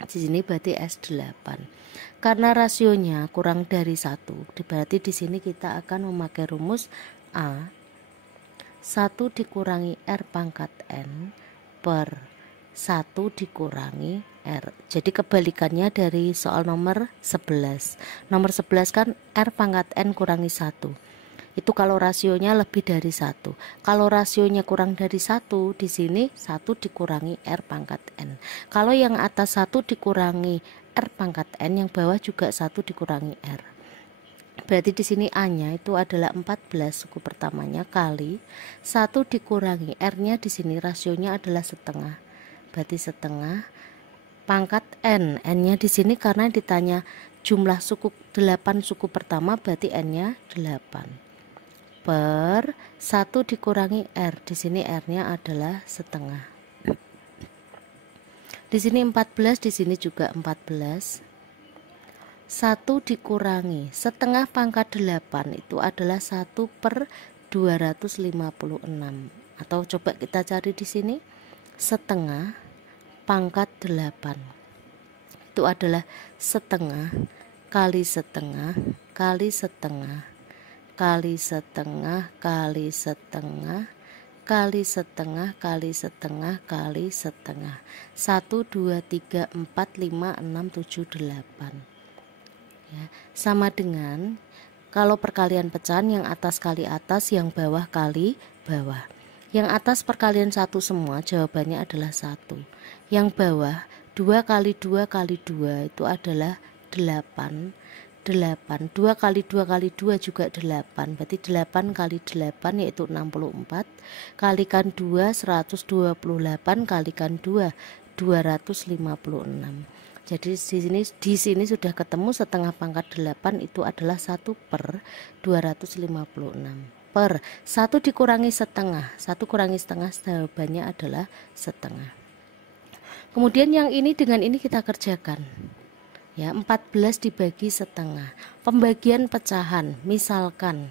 Di sini berarti S8. Karena rasionya kurang dari 1, berarti di sini kita akan memakai rumus A 1 dikurangi R pangkat N per 1 dikurangi R. Jadi kebalikannya dari soal nomor 11. Nomor 11 kan R pangkat N kurangi 1. Itu kalau rasionya lebih dari 1. Kalau rasionya kurang dari 1, di sini 1 dikurangi R pangkat N. Kalau yang atas 1 dikurangi R pangkat N, yang bawah juga 1 dikurangi R. Berarti di sini A-nya itu adalah 14 suku pertamanya kali 1 dikurangi R-nya, di sini rasionya adalah setengah. Berarti setengah pangkat N. N-nya di sini karena ditanya jumlah suku 8 suku pertama, berarti N-nya 8 per 1 dikurangi R. Di sini R-nya adalah setengah. Di sini 14, di sini juga 14. 1 dikurangi setengah pangkat 8 itu adalah 1/256. Atau coba kita cari di sini setengah pangkat 8 itu adalah setengah kali setengah kali setengah kali setengah kali setengah kali setengah kali setengah kali setengah. 1, 2, 3, 4, 5, 6, 7, 8 ya. Sama dengan kalau perkalian pecahan, yang atas kali atas, yang bawah kali bawah. Yang atas perkalian 1 semua, jawabannya adalah 1. Yang bawah 2 kali 2 kali 2 itu adalah 8. 8, 2 kali 2 kali 2 juga 8, berarti 8 kali 8 yaitu 64, kalikan 2 128, kalikan 2 256. Jadi di sini sudah ketemu setengah pangkat 8 itu adalah 1/256. Per 1 dikurangi setengah, 1 kurangi setengah, jawabannya adalah setengah. Kemudian yang ini dengan ini kita kerjakan ya, 14 dibagi setengah. Pembagian pecahan, misalkan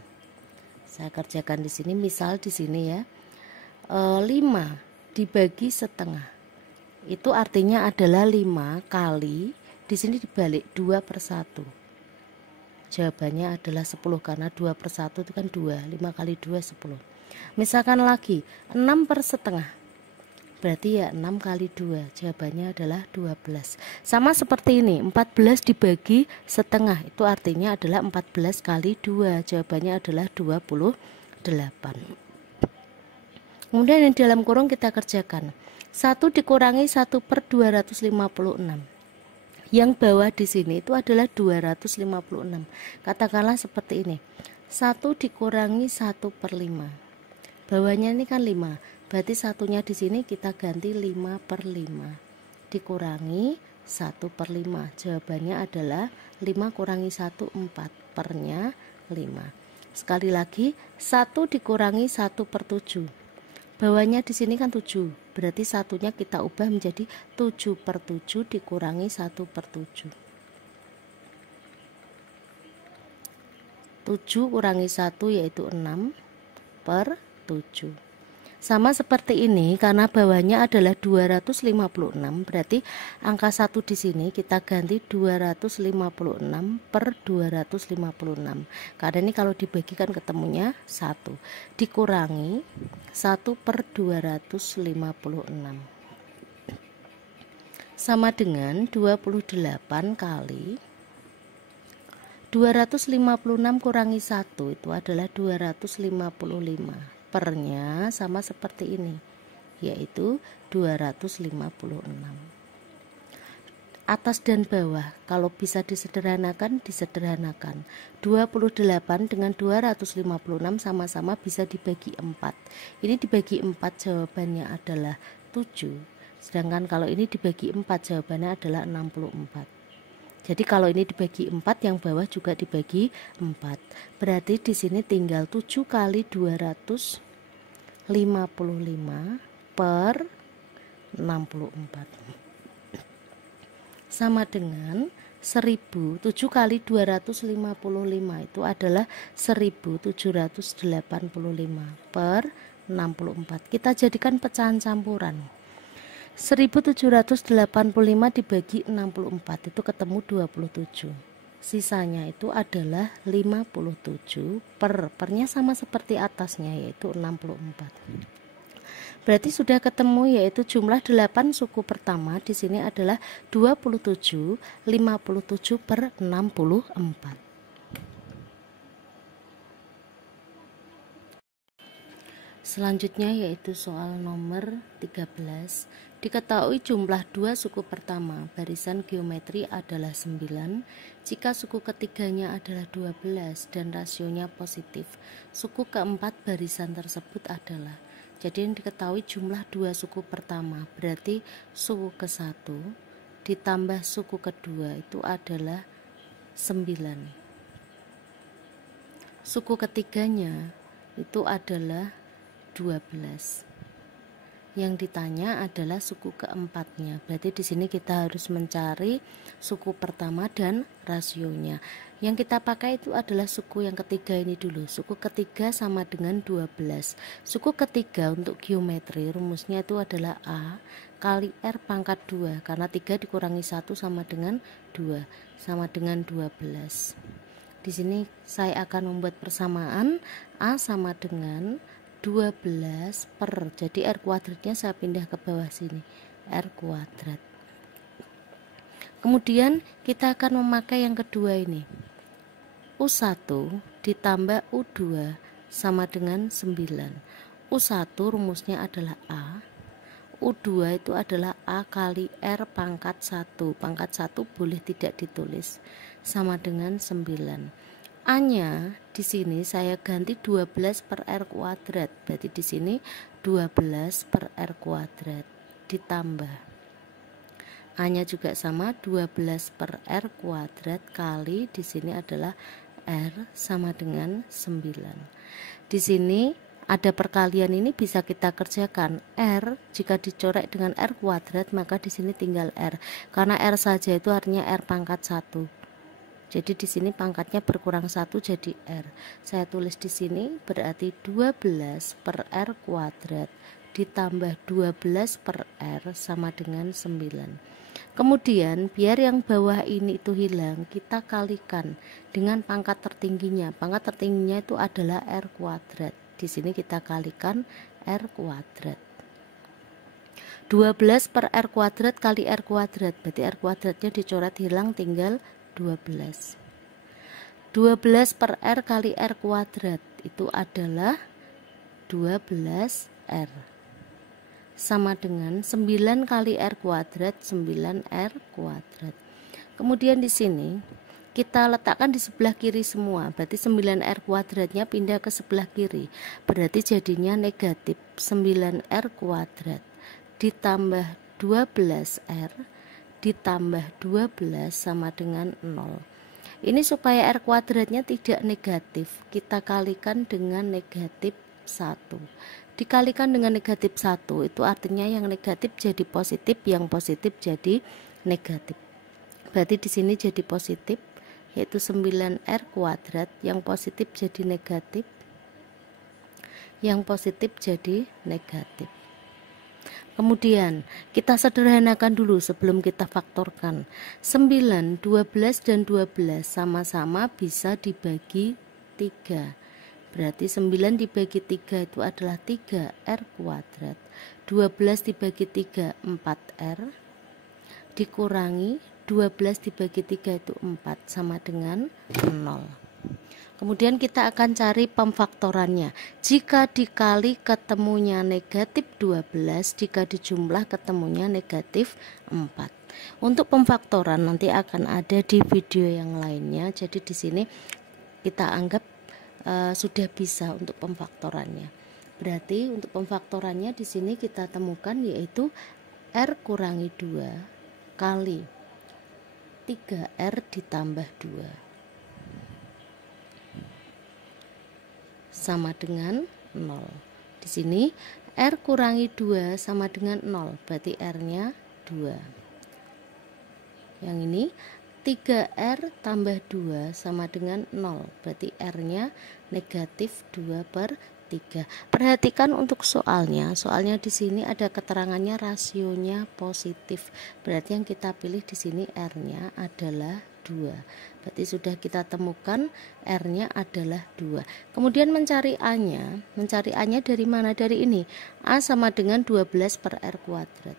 saya kerjakan di sini, misal di sini ya, 5 dibagi setengah, itu artinya adalah 5 kali, di sini dibalik 2/1, jawabannya adalah 10 karena 2/1 itu kan 2, 5 kali 2 10. Misalkan lagi 6/1, berarti ya 6 kali 2, jawabannya adalah 12. Sama seperti ini, 14 dibagi setengah, itu artinya adalah 14 kali 2, jawabannya adalah 28. Kemudian yang dalam kurung kita kerjakan, 1 dikurangi 1/256. Yang bawah di sini itu adalah 256. Katakanlah seperti ini, 1 dikurangi 1/5. Bawahnya ini kan 5. Berarti satunya di sini kita ganti 5/5 dikurangi 1/5. Jawabannya adalah 5 kurangi 1 4, pernya 5. Sekali lagi, 1 dikurangi 1/7. Bawahnya di sini kan 7. Berarti satunya kita ubah menjadi 7/7 dikurangi 1/7. 7 kurangi 1 yaitu 6/7. Sama seperti ini, karena bawahnya adalah 256, berarti angka 1 di sini kita ganti 256/256. Karena ini kalau dibagikan ketemunya 1, dikurangi 1/256. Sama dengan 28 kali 256 kurangi 1 itu adalah 255. Pernya sama seperti ini, yaitu 256. Atas dan bawah kalau bisa disederhanakan, disederhanakan. 28 dengan 256 sama-sama bisa dibagi 4. Ini dibagi 4, jawabannya adalah 7. Sedangkan kalau ini dibagi 4, jawabannya adalah 64. Jadi kalau ini dibagi 4, yang bawah juga dibagi 4. Berarti di sini tinggal 7 kali 255 per 64. Sama dengan 1000. 7 kali 255 itu adalah 1785 per 64. Kita jadikan pecahan campuran. 1785 dibagi 64 itu ketemu 27. Sisanya itu adalah 57, pernya sama seperti atasnya yaitu 64. Berarti sudah ketemu, yaitu jumlah 8 suku pertama di sini adalah 27, 57/64. Selanjutnya yaitu soal nomor 13. Diketahui jumlah 2 suku pertama barisan geometri adalah 9 jika suku ketiganya adalah 12 dan rasionya positif. Suku keempat barisan tersebut adalah, jadi yang diketahui jumlah 2 suku pertama berarti suku ke-1 ditambah suku kedua itu adalah 9. Suku ketiganya itu adalah 12. Yang ditanya adalah suku keempatnya. Berarti di sini kita harus mencari suku pertama dan rasionya. Yang kita pakai itu adalah suku yang ketiga ini dulu. Suku ketiga sama dengan 12. Suku ketiga untuk geometri rumusnya itu adalah A kali R pangkat 2, karena 3 dikurangi 1 sama dengan 2, sama dengan 12. Di sini saya akan membuat persamaan A sama dengan 12 per, jadi R kuadratnya saya pindah ke bawah sini, R kuadrat. Kemudian kita akan memakai yang kedua ini, U1 ditambah U2 sama dengan 9. U1 rumusnya adalah A, U2 itu adalah A kali R pangkat 1. Pangkat 1 boleh tidak ditulis, sama dengan 9. A nya di sini saya ganti 12 per R kuadrat. Berarti di sini 12 per R kuadrat ditambah A nya juga sama, 12 per R kuadrat kali di sini adalah R sama dengan 9. Di sini ada perkalian, ini bisa kita kerjakan. R jika dicorek dengan R kuadrat, maka di sini tinggal R. Karena R saja itu artinya R pangkat 1. Jadi di sini pangkatnya berkurang 1 jadi R. Saya tulis di sini berarti 12 per R kuadrat ditambah 12 per R sama dengan 9. Kemudian biar yang bawah ini itu hilang, kita kalikan dengan pangkat tertingginya. Pangkat tertingginya itu adalah R kuadrat. Di sini kita kalikan R kuadrat. 12 per R kuadrat kali R kuadrat, berarti R kuadratnya dicoret hilang, tinggal 12. 12 per R kali R kuadrat itu adalah 12 R, sama dengan 9 kali R kuadrat, 9 R kuadrat. Kemudian di sini kita letakkan di sebelah kiri semua, berarti 9R kuadratnya pindah ke sebelah kiri, berarti jadinya negatif 9R kuadrat ditambah 12R ditambah 12 sama dengan 0. Ini supaya R kuadratnya tidak negatif, kita kalikan dengan negatif 1. Dikalikan dengan negatif 1 itu artinya yang negatif jadi positif, yang positif jadi negatif. Berarti di sini jadi positif, yaitu 9R kuadrat, yang positif jadi negatif, yang positif jadi negatif. Kemudian kita sederhanakan dulu sebelum kita faktorkan. 9, 12 dan 12 sama-sama bisa dibagi 3. Berarti 9 dibagi 3 itu adalah 3R kuadrat. 12 dibagi 3 4R dikurangi 12 dibagi 3 itu 4 sama dengan 0. Kemudian kita akan cari pemfaktorannya. Jika dikali ketemunya negatif 12, jika dijumlah ketemunya negatif 4. Untuk pemfaktoran nanti akan ada di video yang lainnya. Jadi di sini kita anggap sudah bisa untuk pemfaktorannya. Berarti untuk pemfaktorannya di sini kita temukan yaitu R kurangi 2 kali 3R ditambah 2 sama dengan 0. Di sini R kurangi 2 sama dengan 0, berarti R-nya 2. Yang ini 3R tambah 2 sama dengan 0, berarti R-nya negatif 2 per 3. Perhatikan untuk soalnya di sini ada keterangannya rasionya positif, berarti yang kita pilih di sini R-nya adalah 2. Berarti sudah kita temukan R-nya adalah 2. Kemudian mencari A-nya. Mencari A-nya dari mana? Dari ini. A sama dengan 12 per R kuadrat.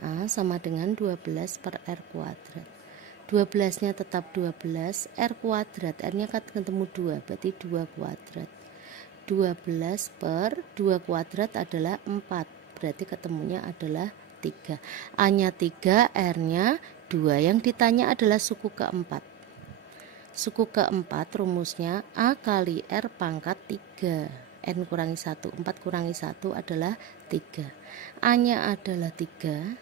A sama dengan 12 per R kuadrat. 12-nya tetap 12, R kuadrat. R-nya kan ketemu 2, berarti 2 kuadrat. 12 per 2 kuadrat adalah 4, berarti ketemunya adalah 3. A-nya 3, R-nya 2. Yang ditanya adalah suku keempat. Suku keempat rumusnya A kali R pangkat 3. N kurangi 1. 4 kurangi 1 adalah 3. A-nya adalah 3.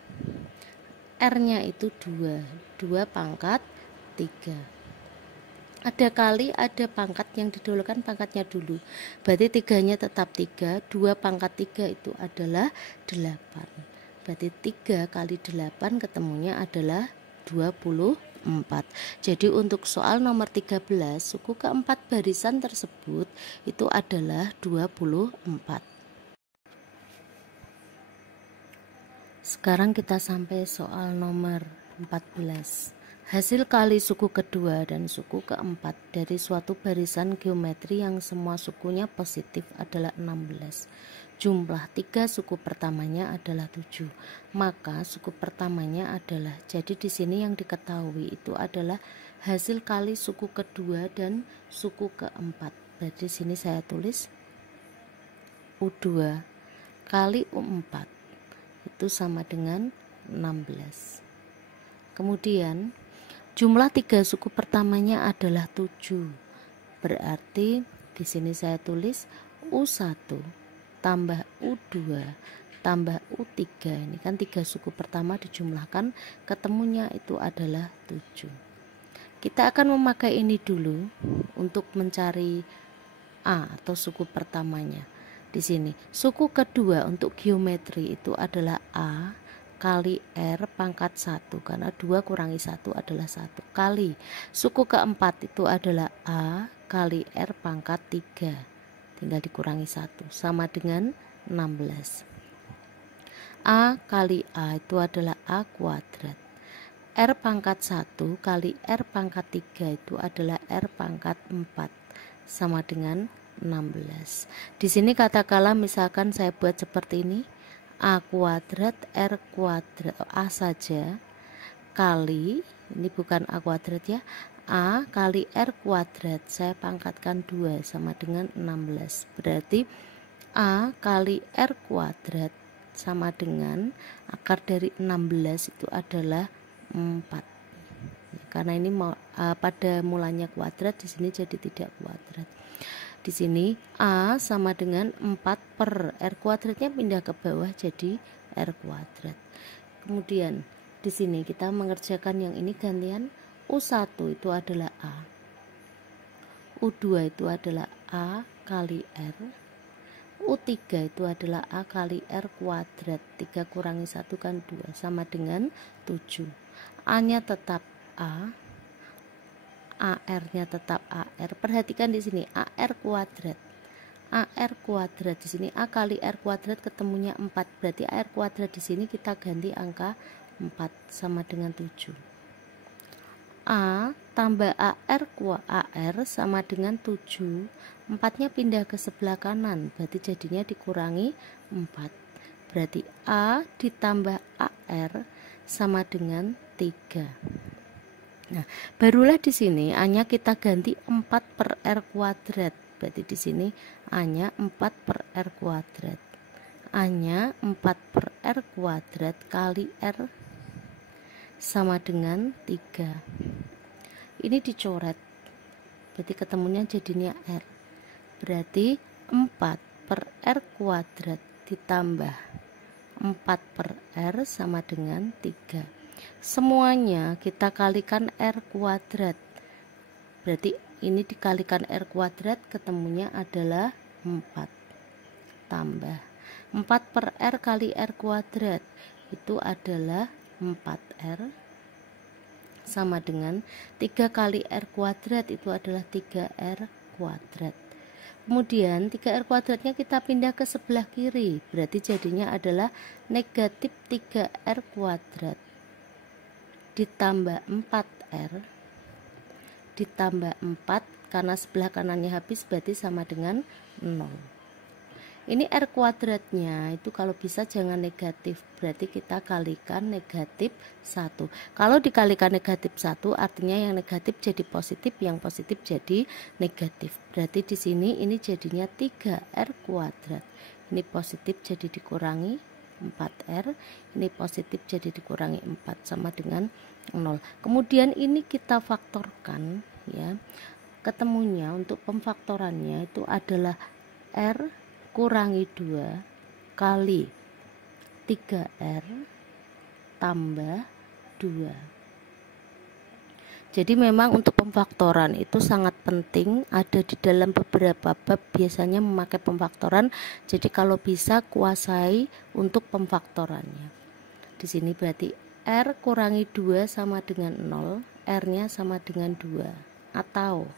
R-nya itu 2. 2 pangkat 3. Ada kali, ada pangkat, yang didahulukan pangkatnya dulu. Berarti 3-nya tetap 3. 2 pangkat 3 itu adalah 8. Berarti 3 kali 8 ketemunya adalah 24. Jadi untuk soal nomor 13, suku keempat barisan tersebut itu adalah 24. Sekarang kita sampai soal nomor 14. Hasil kali suku kedua dan suku keempat dari suatu barisan geometri yang semua sukunya positif adalah 16. Jumlah 3 suku pertamanya adalah 7. Maka suku pertamanya adalah, jadi di sini yang diketahui itu adalah hasil kali suku kedua dan suku keempat. Berarti sini saya tulis U2 kali U4 itu sama dengan 16. Kemudian jumlah 3 suku pertamanya adalah 7. Berarti di sini saya tulis U1 tambah U2 tambah U3. Ini kan 3 suku pertama dijumlahkan, ketemunya itu adalah 7. Kita akan memakai ini dulu untuk mencari A atau suku pertamanya. Di sini suku kedua untuk geometri itu adalah A kali R pangkat 1, karena 2 kurangi 1 adalah 1, kali suku keempat itu adalah A kali R pangkat 3, tinggal dikurangi 1, sama dengan 16. A kali A itu adalah A kuadrat. R pangkat 1 kali R pangkat 3 itu adalah R pangkat 4, sama dengan 16. Di sini katakanlah misalkan saya buat seperti ini, A kuadrat R kuadrat A saja kali, ini bukan A kuadrat ya, A kali R kuadrat, saya pangkatkan 2 sama dengan 16. Berarti A kali R kuadrat sama dengan akar dari 16 itu adalah 4. Karena ini pada mulanya kuadrat, di sini jadi tidak kuadrat. Di sini A sama dengan 4 per R kuadratnya pindah ke bawah jadi R kuadrat. Kemudian di sini kita mengerjakan yang ini gantian, U1 itu adalah A, U2 itu adalah A kali R, U3 itu adalah A kali R kuadrat, 3 kurangi 1 kan 2, sama dengan 7. A nya tetap A, AR-nya tetap AR. Perhatikan di sini AR kuadrat. AR kuadrat di sini A kali R kuadrat ketemunya 4. Berarti AR kuadrat di sini kita ganti angka 4 sama dengan 7. A tambah AR sama dengan 7. 4-nya pindah ke sebelah kanan, berarti jadinya dikurangi 4. Berarti A ditambah AR sama dengan 3. Nah, barulah di sini A-nya kita ganti 4 per R kuadrat. Berarti di sini A-nya 4 per R kuadrat. A-nya 4 per R kuadrat kali R sama dengan 3. Ini dicoret. Berarti ketemunya jadinya R. Berarti 4 per R kuadrat ditambah 4 per R sama dengan 3. Semuanya kita kalikan R kuadrat. Berarti ini dikalikan R kuadrat, ketemunya adalah 4 tambah 4 per R kali R kuadrat itu adalah 4R sama dengan 3 kali R kuadrat itu adalah 3R kuadrat. Kemudian 3R kuadratnya kita pindah ke sebelah kiri, berarti jadinya adalah negatif 3R kuadrat ditambah 4R ditambah 4, karena sebelah kanannya habis berarti sama dengan 0. Ini R kuadratnya itu kalau bisa jangan negatif, berarti kita kalikan negatif 1. Kalau dikalikan negatif 1 artinya yang negatif jadi positif, yang positif jadi negatif. Berarti di sini ini jadinya 3R kuadrat. Ini positif jadi dikurangi 4R, ini positif jadi dikurangi 4 sama dengan 0. Kemudian ini kita faktorkan ya. Ketemunya untuk pemfaktorannya itu adalah R kurangi 2 kali 3R tambah 2. Jadi memang untuk pemfaktoran itu sangat penting, ada di dalam beberapa bab biasanya memakai pemfaktoran. Jadi kalau bisa kuasai untuk pemfaktorannya. Di sini berarti R kurangi 2 sama dengan 0, R-nya sama dengan 2, atau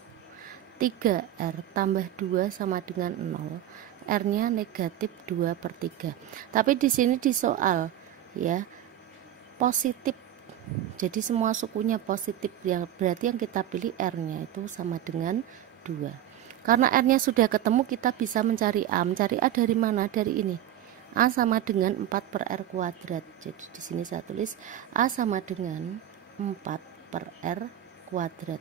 3R tambah 2 sama dengan 0, R-nya negatif 2 per 3. Tapi di sini di soal ya, positif Jadi semua sukunya positif, ya berarti yang kita pilih R-nya itu sama dengan 2. Karena R-nya sudah ketemu, kita bisa mencari A. Mencari A dari mana? Dari ini. A sama dengan 4 per R kuadrat. Jadi di sini saya tulis A sama dengan 4 per R kuadrat.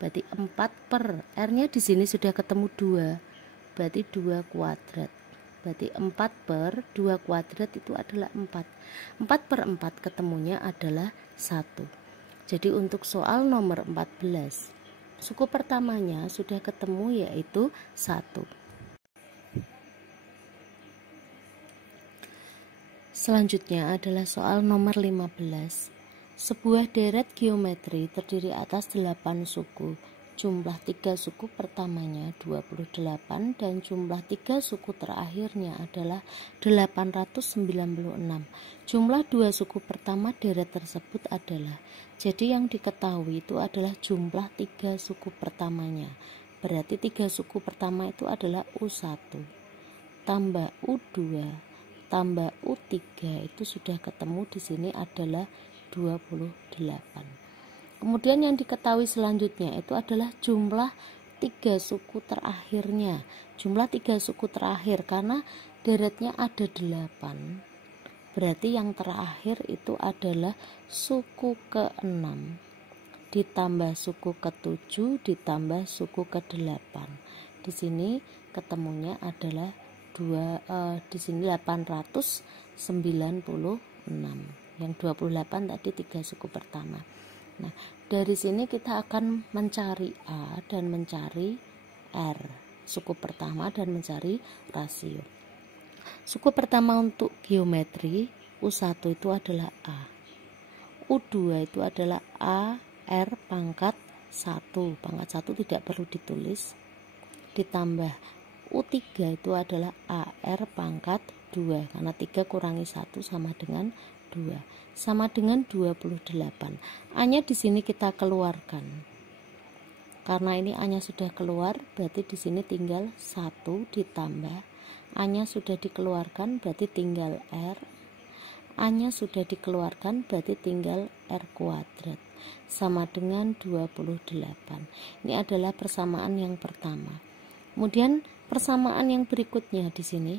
Berarti 4 per R-nya di sini sudah ketemu 2. Berarti 2 kuadrat. Berarti 4 per 2 kuadrat itu adalah 4. 4 per 4 ketemunya adalah 1. Jadi untuk soal nomor 14, suku pertamanya sudah ketemu yaitu 1. Selanjutnya adalah soal nomor 15. Sebuah deret geometri terdiri atas 8 suku. Jumlah 3 suku pertamanya 28 dan jumlah 3 suku terakhirnya adalah 896. Jumlah 2 suku pertama deret tersebut adalah, jadi yang diketahui itu adalah jumlah 3 suku pertamanya. Berarti 3 suku pertama itu adalah U1 tambah U2 tambah U3 itu sudah ketemu di sini adalah 28. Kemudian yang diketahui selanjutnya itu adalah jumlah 3 suku terakhirnya. Jumlah 3 suku terakhir karena deretnya ada 8. Berarti yang terakhir itu adalah suku ke-6 ditambah suku ke-7 ditambah suku ke-8. Di sini ketemunya adalah di sini 896. Yang 28 tadi 3 suku pertama. Nah, dari sini kita akan mencari A dan mencari R, suku pertama, dan mencari rasio. Suku pertama untuk geometri, U1 itu adalah A. U2 itu adalah A R pangkat 1. Pangkat 1 tidak perlu ditulis. Ditambah U3 itu adalah AR pangkat 2. Karena 3 kurangi 1 sama dengan 2. Sama dengan 28. A-nya di sini kita keluarkan. Karena ini A-nya sudah keluar, berarti di sini tinggal 1 ditambah A-nya sudah dikeluarkan, berarti tinggal R. A-nya sudah dikeluarkan, berarti tinggal R kuadrat. Sama dengan 28. Ini adalah persamaan yang pertama. Kemudian persamaan yang berikutnya di sini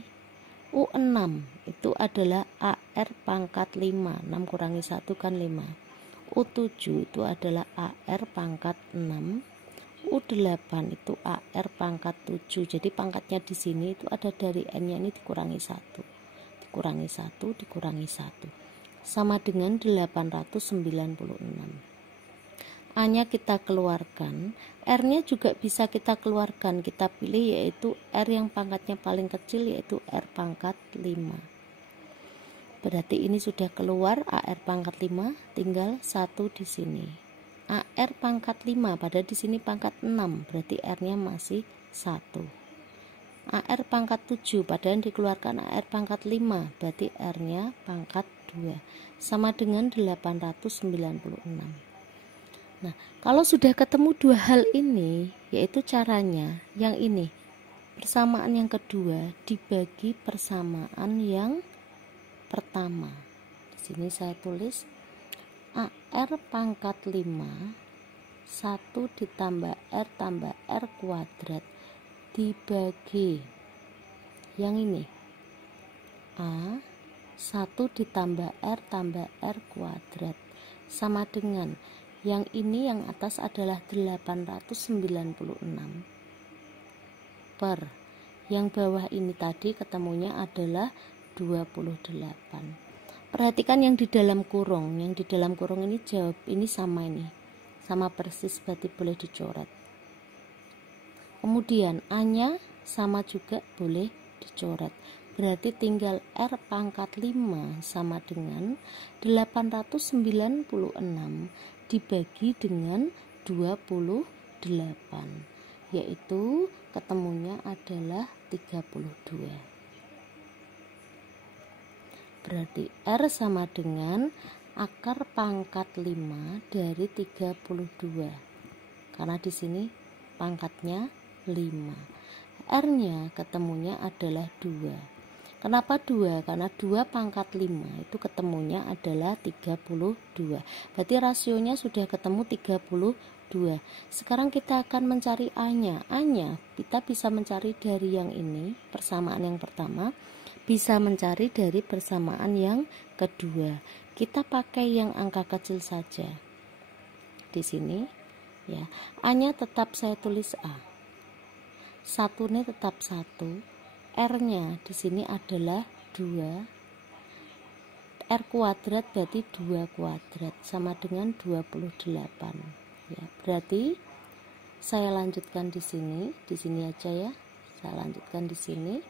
U6 itu adalah AR pangkat 5. 6 kurangi 1 kan 5. U7 itu adalah AR pangkat 6. U8 itu AR pangkat 7. Jadi pangkatnya di sini itu ada dari N-nya ini dikurangi 1. Dikurangi 1 dikurangi 1. Sama dengan 896. A-nya kita keluarkan, R-nya juga bisa kita keluarkan. Kita pilih yaitu R yang pangkatnya paling kecil, yaitu R pangkat 5. Berarti ini sudah keluar AR pangkat 5, tinggal 1 di sini. AR pangkat 5, padahal di sini pangkat 6, berarti R-nya masih 1. AR pangkat 7, padahal dikeluarkan AR pangkat 5, berarti R-nya pangkat 2. Sama dengan 896. Nah, kalau sudah ketemu dua hal ini, yaitu caranya yang ini. Persamaan yang kedua dibagi persamaan yang pertama. Di sini saya tulis AR pangkat 5 1 ditambah R tambah R kuadrat dibagi yang ini A 1 ditambah R tambah R kuadrat sama dengan yang ini, yang atas adalah 896 per yang bawah ini tadi ketemunya adalah 28. Perhatikan yang di dalam kurung. Yang di dalam kurung ini jawab ini sama, ini sama persis, berarti boleh dicoret. Kemudian A-nya sama juga boleh dicoret. Berarti tinggal R pangkat 5 sama dengan 896 dibagi dengan 28, yaitu ketemunya adalah 32. Berarti R sama dengan akar pangkat 5 dari 32. Karena di sini pangkatnya 5. R-nya ketemunya adalah 2. Kenapa 2? Karena 2 pangkat 5 itu ketemunya adalah 32. Berarti rasionya sudah ketemu 32. Sekarang kita akan mencari A-nya. A-nya kita bisa mencari dari yang ini, persamaan yang pertama, bisa mencari dari persamaan yang kedua. Kita pakai yang angka kecil saja. Di sini ya, A-nya tetap saya tulis A. 1 ini tetap 1. R-nya di sini adalah 2. R kuadrat berarti 2 kuadrat sama dengan 28. Ya, berarti saya lanjutkan di sini aja ya. Saya lanjutkan di sini.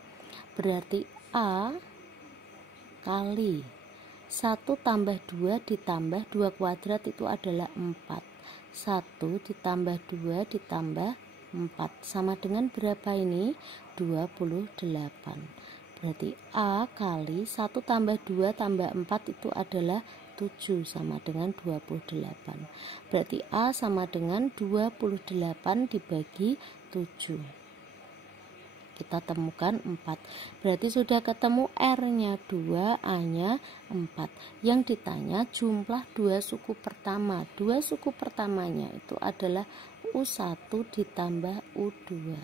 Berarti A kali 1 tambah 2 ditambah 2 kuadrat itu adalah 4. 1 ditambah 2 ditambah 4 sama dengan berapa ini? 28. Berarti A kali 1 tambah 2 tambah 4 itu adalah 7 sama dengan 28. Berarti A sama dengan 28 dibagi 7. Kita temukan 4. Berarti sudah ketemu R-nya 2, A-nya 4. Yang ditanya jumlah 2 suku pertama. 2 suku pertamanya itu adalah U1 ditambah U2.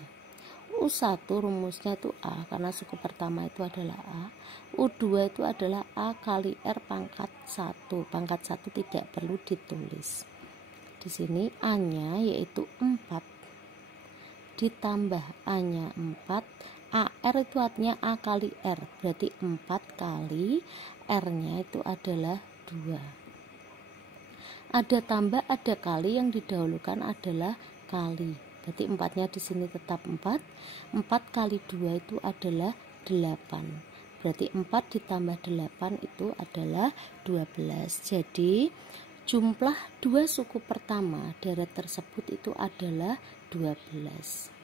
U1 rumusnya itu A karena suku pertama itu adalah A. U2 itu adalah A kali R pangkat 1. Pangkat 1 tidak perlu ditulis. Di sini A-nya yaitu 4 ditambah A-nya 4. AR itu artinya A kali R. Berarti 4 kali R-nya itu adalah 2. Ada tambah, ada kali, yang didahulukan adalah kali. Berarti 4-nya di sini tetap 4. 4 kali 2 itu adalah 8. Berarti 4 ditambah 8 itu adalah 12. Jadi jumlah 2 suku pertama deret tersebut itu adalah 12.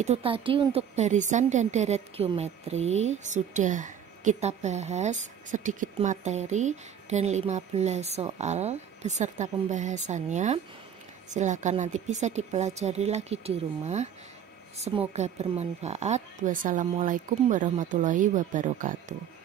Itu tadi untuk barisan dan deret geometri. Sudah kita bahas sedikit materi dan 15 soal beserta pembahasannya. Silakan nanti bisa dipelajari lagi di rumah. Semoga bermanfaat. Wassalamualaikum warahmatullahi wabarakatuh.